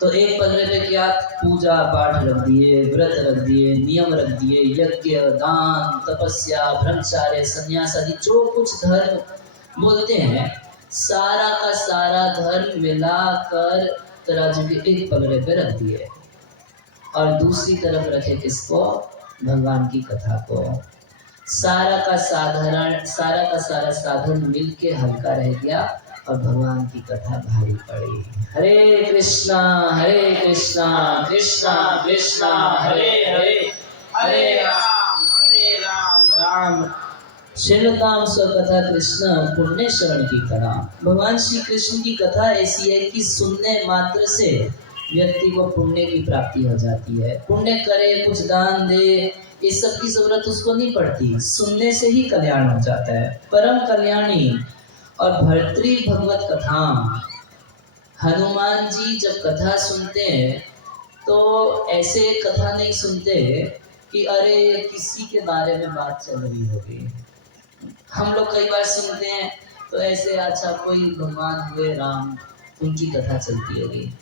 तो एक पलड़े पे क्या? पूजा पाठ रख दिए, व्रत रख दिए, नियम रख दिए, यज्ञ, दान, तपस्या, ब्रह्मचार्य, संन्यास आदि जो कुछ धर्म बोलते हैं सारा का सारा धर्म मिलाकर तराजू के एक पलड़े पे रख दिए और दूसरी तरफ रखे किसको? भगवान की कथा को। सारा का सारा साधन मिलके हल्का रह गया और भगवान की कथा भारी पड़ी। हरे कृष्णा कृष्णा कृष्णा हरे हरे, हरे राम राम श्रीराम स्वकथा कृष्ण पुण्य शरण की कथा। भगवान श्री कृष्ण की कथा ऐसी है कि सुनने मात्र से व्यक्ति को पुण्य की प्राप्ति हो जाती है। पुण्य करे, कुछ दान दे, ये सब की जरूरत उसको नहीं पड़ती, सुनने से ही कल्याण हो जाता है। परम कल्याणी और भर्तृ भगवत कथा। हनुमान जी जब कथा सुनते हैं तो ऐसे कथा नहीं सुनते कि अरे किसी के बारे में बात चल रही होगी। हम लोग कई बार सुनते हैं तो ऐसे अच्छा कोई भगवान हुए राम, उनकी कथा चलती होगी,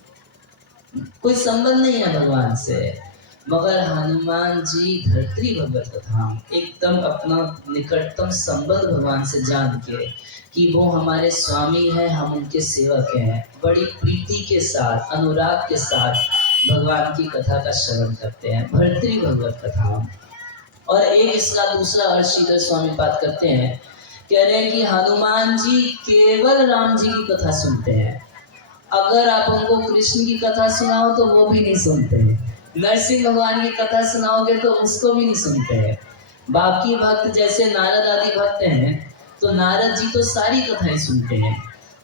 कोई संबंध नहीं है भगवान से। मगर हनुमान जी धरती भगवत कथा एकदम अपना निकटतम संबंध भगवान से जान के कि वो हमारे स्वामी हैं, हम उनके सेवक हैं, बड़ी प्रीति के साथ, अनुराग के साथ भगवान की कथा का श्रवण करते हैं। भर्तृ भगवत कथा। और एक इसका दूसरा अर्थ श्रीधर स्वामी पाठ करते हैं, कह रहे हैं कि हनुमान जी केवल राम जी की कथा सुनते हैं। अगर आप उनको कृष्ण की कथा सुनाओ तो वो भी नहीं सुनते हैं, नरसिंह भगवान की कथा सुनाओगे तो उसको भी नहीं सुनते हैं। बाकी भक्त जैसे नारद आदि भक्त हैं तो नारद जी तो सारी कथाएं सुनते हैं,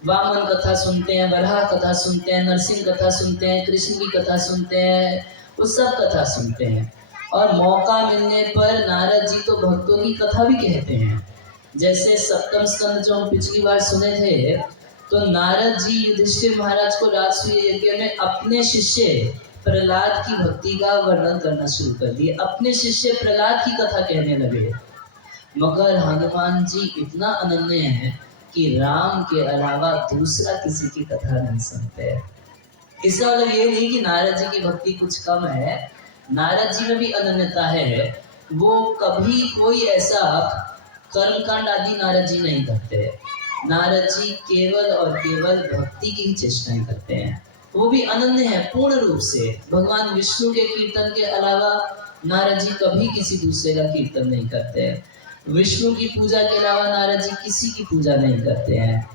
वामन कथा सुनते हैं, वराह कथा सुनते हैं, नरसिंह कथा सुनते हैं, कृष्ण की कथा सुनते हैं, वो सब कथा सुनते हैं। और मौका मिलने पर नारद जी तो भक्तों की कथा भी कहते हैं। जैसे सप्तम स्कंद जो हम पिछली बार सुने थे तो नारद जी युधिष्ठिर महाराज को राजसूय यज्ञ में अपने शिष्य प्रहलाद की भक्ति का वर्णन करना शुरू कर दिए, अपने शिष्य प्रहलाद की कथा कहने लगे। मगर हनुमान जी इतना अनन्य है कि राम के अलावा दूसरा किसी की कथा नहीं सुनते। इसका मतलब ये नहीं कि नारद जी की भक्ति कुछ कम है, नारद जी में भी अनन्यता है। वो कभी कोई ऐसा कर्मकांड आदि नारद जी नहीं करते। नारद जी केवल और केवल भक्ति की ही चेष्टाएं करते हैं, वो भी अनन्य है पूर्ण रूप से। भगवान विष्णु के कीर्तन के अलावा नारद जी कभी किसी दूसरे का कीर्तन नहीं करते। विष्णु की पूजा के अलावा नारद जी किसी की पूजा नहीं करते हैं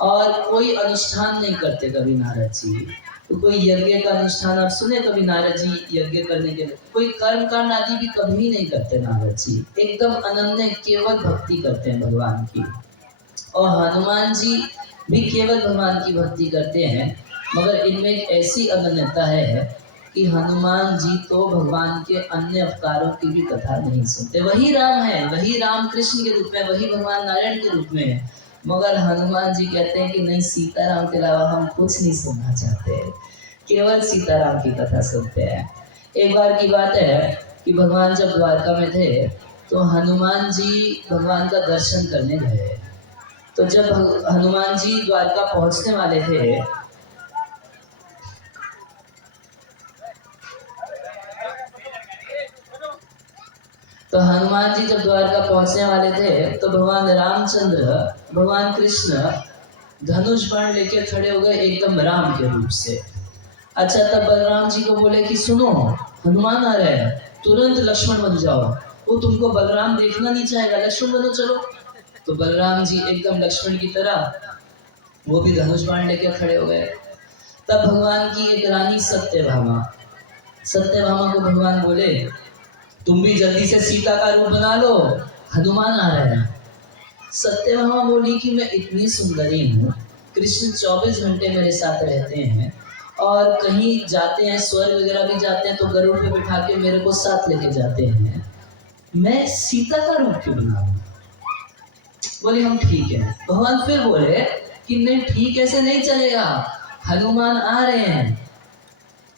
और कोई अनुष्ठान नहीं करते कभी नारद जी। तो कोई यज्ञ का अनुष्ठान आप सुने कभी नारद जी यज्ञ करने के लिए? कोई कर्म कांड आदि भी कभी नहीं करते नारद जी, एकदम अनन्य केवल भक्ति करते हैं भगवान की। और हनुमान जी भी केवल भगवान की भक्ति करते हैं, मगर इनमें एक ऐसी अनन्यता है कि हनुमान जी तो भगवान के अन्य अवतारों की भी कथा नहीं सुनते। वही राम है, वही राम कृष्ण के रूप में, वही भगवान नारायण के रूप में है, मगर हनुमान जी कहते हैं कि नहीं, सीताराम के अलावा हम कुछ नहीं सुनना चाहते, केवल सीताराम की कथा सुनते हैं। एक बार की बात है कि भगवान जब द्वारका में थे तो हनुमान जी भगवान का दर्शन करने गए। तो जब हनुमान जी द्वारका पहुंचने वाले थे तो हनुमान जी जब द्वारका पहुंचने वाले थे तो भगवान रामचंद्र, भगवान कृष्ण धनुष बाण लेके खड़े हो गए एकदम राम के रूप से। अच्छा, तब बलराम जी को बोले कि सुनो, हनुमान आ रहे हैं, तुरंत लक्ष्मण बन जाओ, वो तुमको बलराम देखना नहीं चाहेगा, लक्ष्मण बनो चलो। तो बलराम जी एकदम लक्ष्मण की तरह वो भी धनुष बाण लेके खड़े हो गए। तब भगवान की एक रानी सत्यभामा, सत्यभामा को भगवान बोले तुम भी जल्दी से सीता का रूप बना लो, हनुमान आ रहे हैं। सत्यभामा बोली कि मैं इतनी सुंदरी हूँ, कृष्ण 24 घंटे मेरे साथ रहते हैं और कहीं जाते हैं, स्वर्ग वगैरह भी जाते हैं तो गरुड़ पे बिठा के मेरे को साथ लेके जाते हैं, मैं सीता का रूप क्यों बनाऊं? बोले हम ठीक है। भगवान फिर बोले कि नहीं, ठीक ऐसे नहीं चलेगा, हनुमान आ रहे हैं।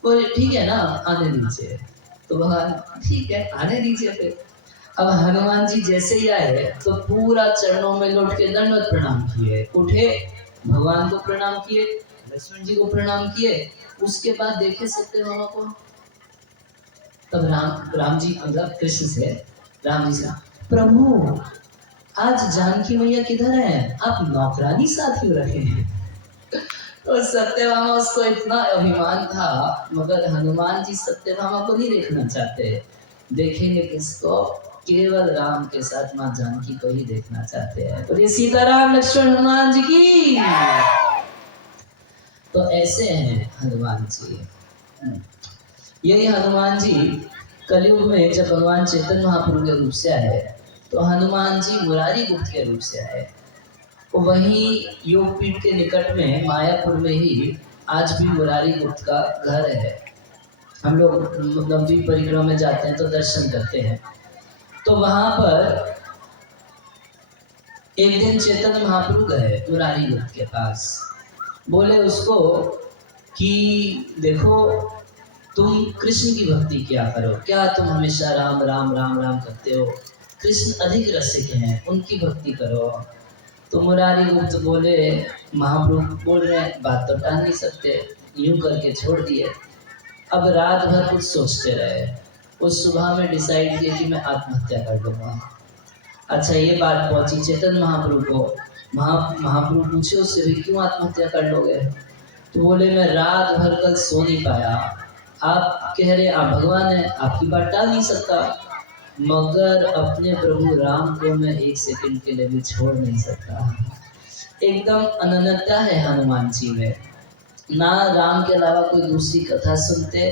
बोले ठीक है ना, आने दीजिए। तो भगवान ठीक है, आने दीजिए। फिर अब हनुमान जी जैसे ही आए तो पूरा चरणों में लौट के दंडवत प्रणाम किए, उठे, भगवान को प्रणाम किए, लक्ष्मण जी को प्रणाम किए। उसके बाद देखे सत्यभामा को। तब राम जी, मतलब कृष्ण से, राम जी से, प्रभु आज जानकी मैया किधर है, आप नौकरानी साथ क्यों रखे हैं? तो सत्यभामा, उसको इतना अभिमान था, मगर हनुमान जी सत्यभामा को नहीं देखना चाहते, देखेंगे किसको? केवल राम के साथ माँ जानकी को ही देखना चाहते हैं। तो ये सीताराम लक्ष्मण हनुमान जी की। तो ऐसे हैं हनुमान जी। यही हनुमान जी कलयुग में जब भगवान चैतन्य महाप्रभु के रूप से आए तो हनुमान जी मुरारी गुप्त के रूप से आए। तो वहीं योगपीठ के निकट में मायापुर में ही आज भी मुरारी गुप्त का घर है। हम लोग नवद्वीप परिक्रमा में जाते हैं तो दर्शन करते हैं। तो वहां पर एक दिन चैतन्य महाप्रभु गए मुरारी गुप्त के पास, बोले उसको कि देखो, तुम कृष्ण की भक्ति क्या करो, क्या तुम हमेशा राम राम राम राम करते हो, कृष्ण अधिक रसिक हैं, उनकी भक्ति करो। तो मुरारी गुप्त बोले, महाप्रभु बोल रहे हैं, बात तो टाल नहीं सकते, यूं करके छोड़ दिए। अब रात भर कुछ सोचते रहे, उस सुबह में डिसाइड किया कि मैं आत्महत्या कर लूँगा। अच्छा, ये बात पहुंची चैतन्य महाप्रभु को। महाप्रभु पूछे उससे भी, क्यों आत्महत्या कर लोगे? तो बोले, मैं रात भर कल सो नहीं पाया, आप कह रहे आप भगवान हैं, आपकी बात टाल नहीं सकता, मगर अपने प्रभु राम को मैं एक सेकंड के लिए भी छोड़ नहीं सकता। एकदम अनन्यता है हनुमान जी में, ना राम के अलावा कोई दूसरी कथा सुनते।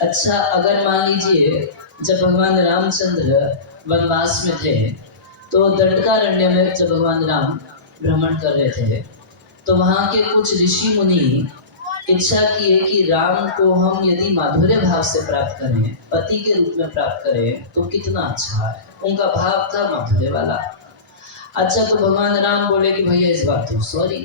अच्छा, अगर मान लीजिए जब भगवान रामचंद्र वनवास में थे तो दंडकारण्य में जब भगवान राम भ्रमण कर रहे थे तो वहाँ के कुछ ऋषि मुनि इच्छा किए कि राम को हम यदि माधुर्य भाव से प्राप्त करें, पति के रूप में प्राप्त करें तो कितना अच्छा है। उनका भाव था माधुर्य वाला। अच्छा, तो भगवान राम बोले कि भैया इस बात तो सॉरी,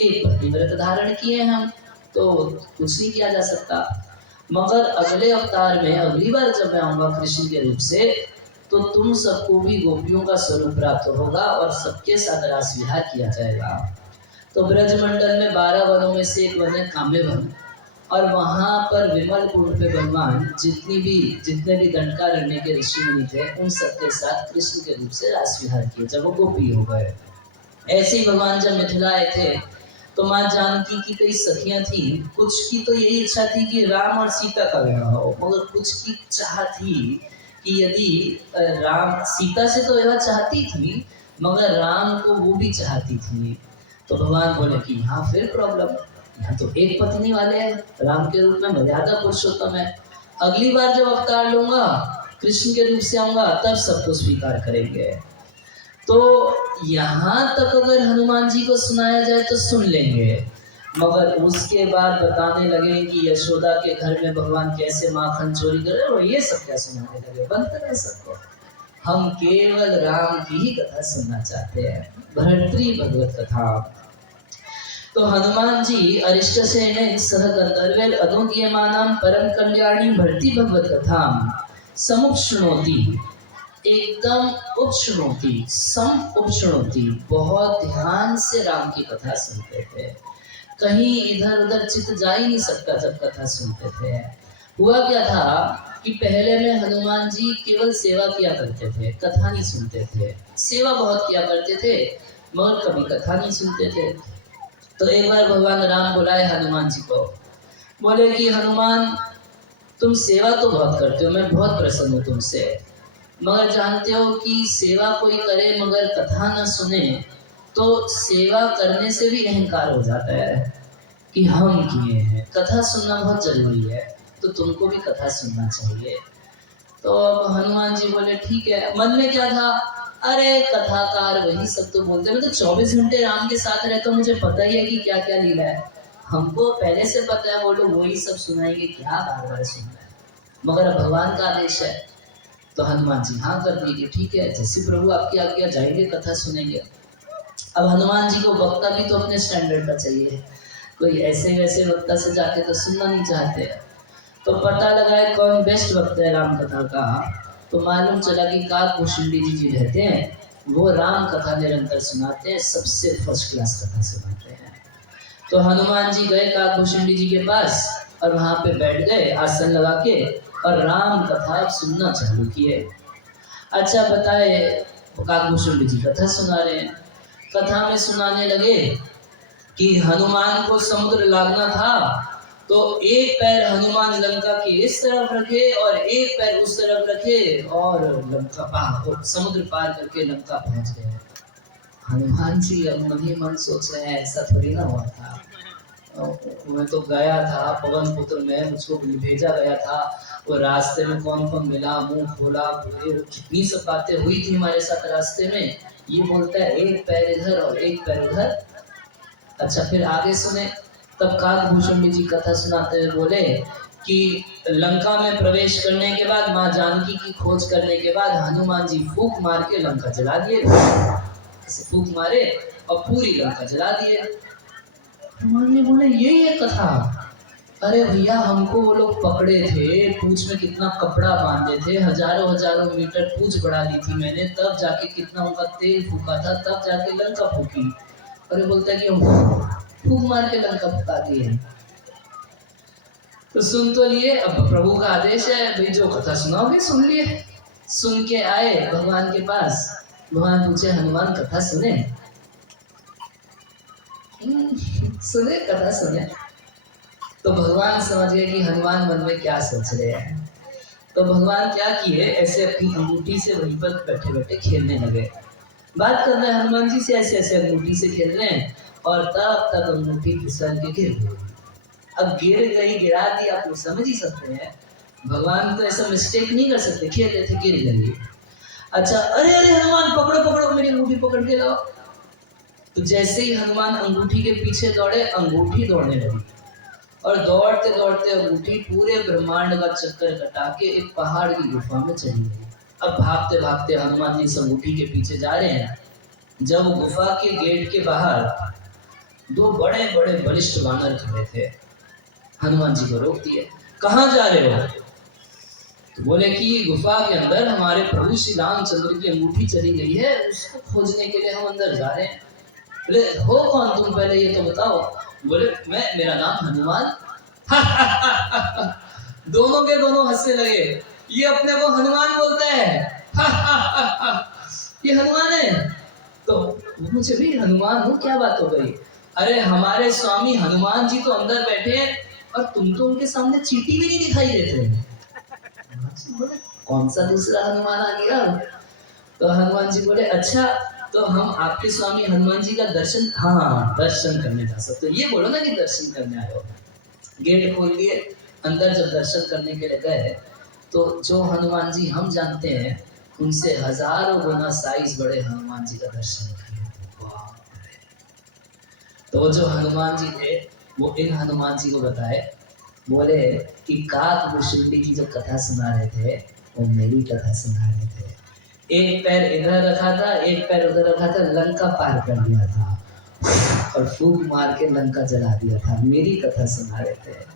एक पत्नी व्रत धारण किए हम तो कुछ नहीं किया जा सकता, मगर अगले अवतार में अगली बार जब मैं आऊंगा कृष्ण के रूप से तो तुम सबको भी गोपियों का स्वरूप प्राप्त होगा और सबके साथ रास विहार किया जाएगा। तो ब्रजमंडल में 12 वनों में से एक वन है काम्य वन, और वहाँ पर विमल कुंड पे भगवान जितने भी दंडकारण्य के ऋषि मुनि थे उन सबके साथ कृष्ण के रूप से रास विहार किए जब वो गोपी हो गए। ऐसे ही भगवान जब मिथिला आए थे तो माँ जानकी की कई सखियां थी, कुछ की तो यही इच्छा थी कि राम और सीता का विवाह हो, मगर कुछ की चाह थी कि यदि राम, सीता से तो विवाह चाहती थी मगर राम को वो भी चाहती थी। तो भगवान बोले कि यहाँ फिर प्रॉब्लम, यहाँ तो एक पत्नी वाले हैं, राम के रूप में मर्यादा पुरुषोत्तम है, अगली बार जब अवतार लूंगा कृष्ण के रूप से आऊंगा तब सबको स्वीकार करेंगे। तो यहाँ तक अगर हनुमान जी को सुनाया जाए तो सुन लेंगे, मगर उसके बाद बताने लगे कि यशोदा के घर में भगवान कैसे माखन चोरी कर रहे, और ये सब क्या सुनाने लगे। बंद करें सबको, हम केवल राम की ही कथा सुनना चाहते हैं, भर्तृ भगवत कथा। तो हनुमान जी अरिष्ट सेन सह गंधर्वैल अदोग्यमानां परम कल्याणी भर्तृ भगवत कथा समुपशृणोति, एकदम उपशृणोति, सम उपशृणोति, बहुत ध्यान से राम की कथा सुनते थे, कहीं इधर उधर चित जा ही नहीं सकता जब कथा सुनते थे। हुआ क्या था कि पहले में हनुमान जी केवल सेवा किया करते थे, कथा नहीं सुनते थे। सेवा बहुत किया करते थे मगर कभी कथा नहीं सुनते थे। तो एक बार भगवान राम बुलाए हनुमान जी को, बोले कि हनुमान तुम सेवा तो बहुत करते हो, मैं बहुत प्रसन्न हूँ तुमसे, मगर जानते हो कि सेवा कोई करे मगर कथा न सुने तो सेवा करने से भी अहंकार हो जाता है कि हम किए हैं। कथा सुनना बहुत जरूरी है, तो तुमको भी कथा सुनना चाहिए। तो अब हनुमान जी बोले ठीक है। मन में क्या था, अरे कथाकार वही सब तो बोलते हैं, मैं तो 24 घंटे राम के साथ रहता हूँ, मुझे पता ही है कि क्या क्या लीला है, हमको पहले से पता है, वो लोग वही सब सुनाएंगे, क्या बार बार सुनना है। मगर भगवान का आदेश है तो हनुमान जी हाँ कर दीजिए, ठीक है जैसे प्रभु आपकी आज्ञा, जाएंगे कथा सुनेंगे। अब हनुमान जी को वक्ता भी तो अपने स्टैंडर्ड का चाहिए, कोई ऐसे वैसे वक्ता से जाके तो सुनना नहीं चाहते। तो पता लगाए कौन बेस्ट वक्ता है राम कथा का, तो मालूम चला कि काकभूषुंडी जी रहते हैं, वो राम कथा निरंतर सुनाते हैं, सबसे फर्स्ट क्लास कथा सुनाते हैं। तो हनुमान जी गए काकभूषुंडी जी के पास और वहाँ पे बैठ गए आसन लगा के और राम कथा सुनना चालू किए। अच्छा बताए काकभूषुंडी जी कथा सुना रहे हैं, कथा में सुनाने लगे कि हनुमान को समुद्र लागना था, तो एक पैर हनुमान लंका के इस तरफ रखे और एक पैर उस तरफ रखे और लंका पार, समुद्र पार करके लंका पहुंच गए। हनुमान जी अब मन ही मन सोच रहे हैं ऐसा थोड़ी ना हुआ था, मैं तो गया था पवन पुत्र में, मुझको भेजा गया था, वो रास्ते में कौन कौन मिला, मुंह खोला, कितनी सब बातें हुई थी हमारे साथ रास्ते में, ये बोलता है एक पैर इधर और एक पैर उधर। अच्छा फिर आगे सुने, तब काकभूषुंडी जी कथा सुनाते हुए बोले कि लंका में प्रवेश करने के बाद, माँ जानकी की खोज करने के बाद हनुमान जी फूंक मार के लंका जला दिए, ऐसे फूंक मारे और पूरी लंका जला दिए। हनुमान जी बोले यही है कथा, अरे भैया हमको वो लोग पकड़े थे, पूंछ में कितना कपड़ा बांधे थे, हजारों हजारों मीटर पूंछ बढ़ा दी थी मैंने, तब जाके कितना उनका तेल फूका था, तब जाके लंका फूकी। अरे बोलता है कि हम फूक मार के लंका फुका दिए। तो सुन तो लिए, अब प्रभु का आदेश है भाई जो कथा सुनाओगे सुन लिए। सुन के आए भगवान के पास, भगवान पूछे हनुमान कथा सुने? सुने कथा सुने। तो भगवान समझ गए कि हनुमान मन में क्या सोच रहे हैं। तो भगवान क्या किए, ऐसे अपनी अंगूठी से वहीं पर बैठे बैठे खेलने लगे, बात कर रहे हैं हनुमान जी से, ऐसे ऐसे अंगूठी से खेल रहे हैं और तब तक अंगूठी फिसल के गिर गई। अब गिर गई, गिरा दी, आप लोग समझ ही सकते हैं, भगवान तो ऐसा मिस्टेक नहीं कर सकते, खेल रहे थे गिर गई। अच्छा अरे अरे हनुमान पकड़ो पकड़ो, मेरी अंगूठी पकड़ के लाओ। तो जैसे ही हनुमान अंगूठी के पीछे दौड़े, अंगूठी दौड़ने लगी और दौड़ते दौड़ते अंगूठी पूरे ब्रह्मांड का चक्कर कटा के एक पहाड़ की गुफा में चली गई। अब भागते भागते हनुमान जी इस अंगूठी के पीछे जा रहे हैं, जब गुफा के गेट के बाहर दो बड़े बड़े बलिष्ठ वानर खड़े थे, हनुमान जी को रोक दिए, कहाँ जा रहे हो? तो बोले कि गुफा के अंदर हमारे प्रभु श्री रामचंद्र की अंगूठी चली गई है, उसको खोजने के लिए हम अंदर जा रहे हैं। बोले हो कौन तुम, पहले ये तो बताओ। बोले मेरा नाम हनुमान। दोनों के दोनों हंसने लगे, ये अपने को हनुमान बोलता है, ये हनुमान है। तो मुझे भी हनुमान हूँ, क्या बात हो गई? अरे हमारे स्वामी हनुमान जी तो अंदर बैठे हैं और तुम तो उनके सामने चींटी भी नहीं दिखाई देते। कौन सा दूसरा हनुमान आ गया? तो हनुमान जी बोले अच्छा तो हम आपके स्वामी हनुमान जी का दर्शन, हाँ दर्शन करने जा सकते हो, ये बोलो ना कि दर्शन करने आए हो। गेट खोल दिए, अंदर जब दर्शन करने के लिए गए तो जो हनुमान जी हम जानते हैं उनसे हजारों गुना साइज बड़े हनुमान जी का दर्शन किया। तो जो हनुमान जी थे वो एक हनुमान जी को बताए, बोले कि काक भुसुंडी की जो कथा सुना रहे थे वो मेरी कथा सुना रहे थे। एक पैर इधर रखा था, एक पैर उधर रखा था, लंका पार कर दिया था और फूंक मार के लंका जला दिया था, मेरी कथा सुना रहे थे।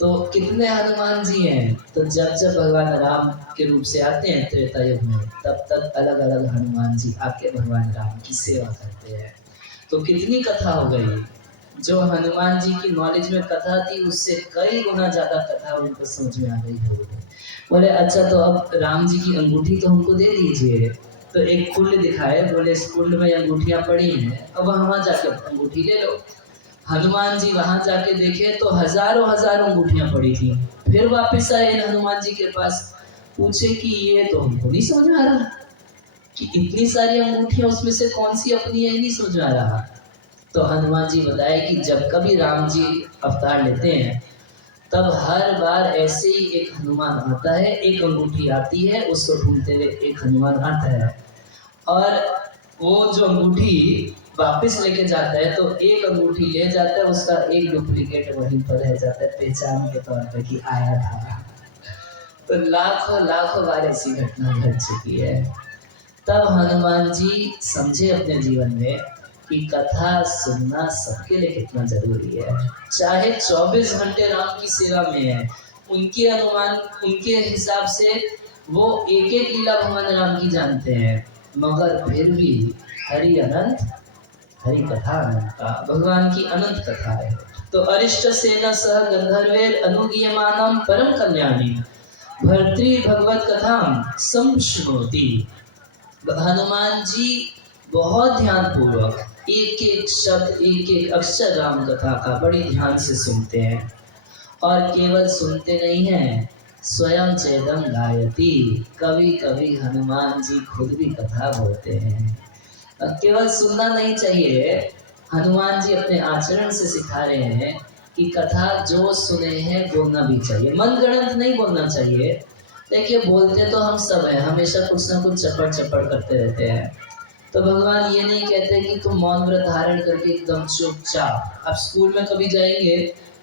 तो कितने हनुमान जी हैं? तो जब जब भगवान राम के रूप से आते हैं त्रेता युग में, तब तक अलग अलग हनुमान जी आके भगवान राम की सेवा करते हैं। तो कितनी कथा हो गई। जो हनुमान जी की नॉलेज में कथा थी उससे कई गुना ज्यादा कथा उनको समझ में आ गई हो। बोले अच्छा तो अब राम जी की अंगूठी तो हमको दे दीजिए। तो एक कुंड दिखाए, बोले इस कुंड में अंगूठियां पड़ी हैं, अब वहां जाके अंगूठी ले लो। हनुमान जी वहां जाके देखे तो हजारों हजारों अंगूठियां पड़ी थी। फिर वापस आए हनुमान जी के पास, पूछे कि ये तो हमको नहीं समझ में आ रहा कि इतनी सारी अंगूठियां उसमें से कौन सी अपनी है, नहीं समझ में आ रहा। तो हनुमान जी बताए कि जब कभी राम जी अवतार लेते हैं तब हर बार ऐसे ही एक हनुमान आता है, एक अंगूठी आती है, उसको ढूंढते हुए एक हनुमान आता है और वो जो अंगूठी वापस लेके जाता है तो एक अंगूठी ले जाता है, उसका एक डुप्लीकेट वहीं पर रह जाता है पहचान के तौर पर कि आया था। तो लाखों लाखों बार ऐसी घटना घट चुकी है। तब हनुमान जी समझे अपने जीवन में कि कथा सुनना सबके लिए कितना जरूरी है। चाहे 24 घंटे राम की सेवा में है, उनके अनुमान उनके हिसाब से वो एक एक लीला भगवान राम की जानते हैं, मगर फिर भी हरि अनंत, हरि कथा अनंता, भगवान की अनंत कथा है। तो अरिष्ट सेना सह गंधर्वेर अनुगीयमानम परम कल्याणी भर्तृ भगवत कथाम संशृणोति। हनुमान जी बहुत ध्यान पूर्वक एक एक शब्द, एक एक अक्षर राम कथा का बड़ी ध्यान से सुनते हैं और केवल सुनते नहीं हैं, स्वयं चेदम गायती। कभी कभी हनुमान जी खुद भी कथा बोलते हैं। केवल सुनना नहीं चाहिए, हनुमान जी अपने आचरण से सिखा रहे हैं कि कथा जो सुने हैं बोलना भी चाहिए। मन गढ़ंत नहीं बोलना चाहिए। देखिए बोलते तो हम सब हैं, हमेशा कुछ ना कुछ चपड़ चपड़ करते रहते हैं। तो भगवान ये नहीं कहते कि तुम मौन व्रत धारण करके एकदम चुपचाप। अब स्कूल में कभी जाएंगे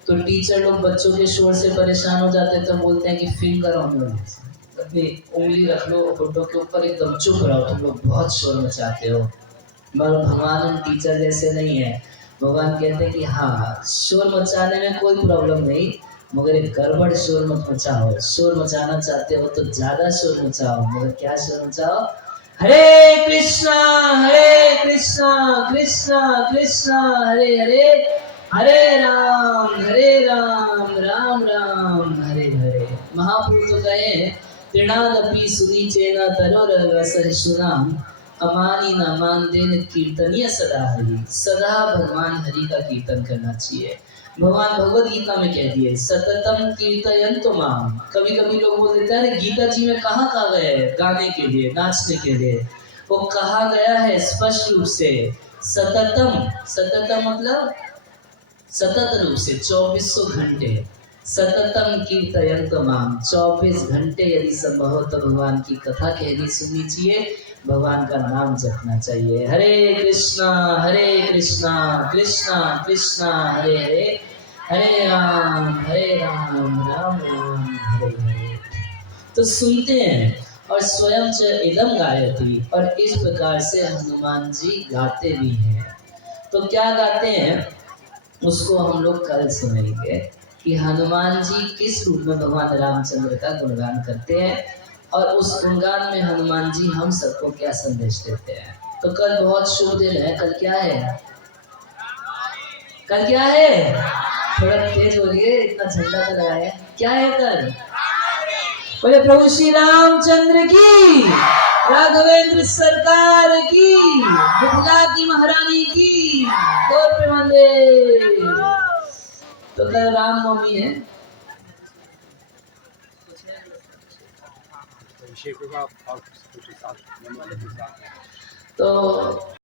तो टीचर लोग बच्चों के शोर से परेशान हो जाते हैं, तो बोलते हैं कि फिंगर ऑन योर लिप्स, अपनी उंगली रख लो फोटो के ऊपर, एकदम चुप रहो, तुम लोग बहुत शोर मचाते हो। मगर भगवान उन टीचर जैसे नहीं है। भगवान कहते हैं कि हाँ, शोर मचाने में कोई प्रॉब्लम नहीं, मगर एक गड़बड़ शोर मत मचाओ। शोर मचाना चाहते हो तो ज्यादा शोर मचाओ, मगर क्या शोर मचाओ? हरे कृष्णा कृष्णा कृष्णा हरे हरे, हरे राम राम राम हरे हरे। महाप्रभु तो कहे तृणादपि सुनीचेन तरोरसहिष्णुनाम अमानी न मान देन कीर्तनीय सदा हरि। सदा भगवान हरि का कीर्तन करना चाहिए। भगवान भगवद गीता में कह दिए सततम कीर्तयन्तु माम। कभी कभी लोग बोल देते हैं गीता जी में कहाँ कहा गया है गाने के लिए, नाचने के लिए? वो कहा गया है स्पष्ट रूप से सततम। सततम मतलब सतत रूप से 2400 घंटे। सततम कीर्तयन्तु माम, 24 घंटे यदि संभव हो तो भगवान की कथा कहनी सुननी चाहिए, भगवान का नाम जपना चाहिए। हरे कृष्णा कृष्णा कृष्णा हरे हरे, हरे राम राम राम हरे हरे। तो सुनते हैं और स्वयं च इदम गायति, और इस प्रकार से हनुमान जी गाते भी हैं। तो क्या गाते हैं उसको हम लोग कल सुनेंगे कि हनुमान जी किस रूप में भगवान रामचंद्र का गुणगान करते हैं और उस गुणगान में हनुमान जी हम सबको क्या संदेश देते हैं। तो कल बहुत शुभ दिन है। कल क्या है? कल क्या है? थोड़ा तेज बोलिए, इतना झंडा तो लगा है। क्या है कल? बोले प्रभु श्री रामचंद्र की, राघवेंद्र सरकार की, मिथिला की महारानी की गौर प्रेमानंद। तो कल रामनवमी है। तो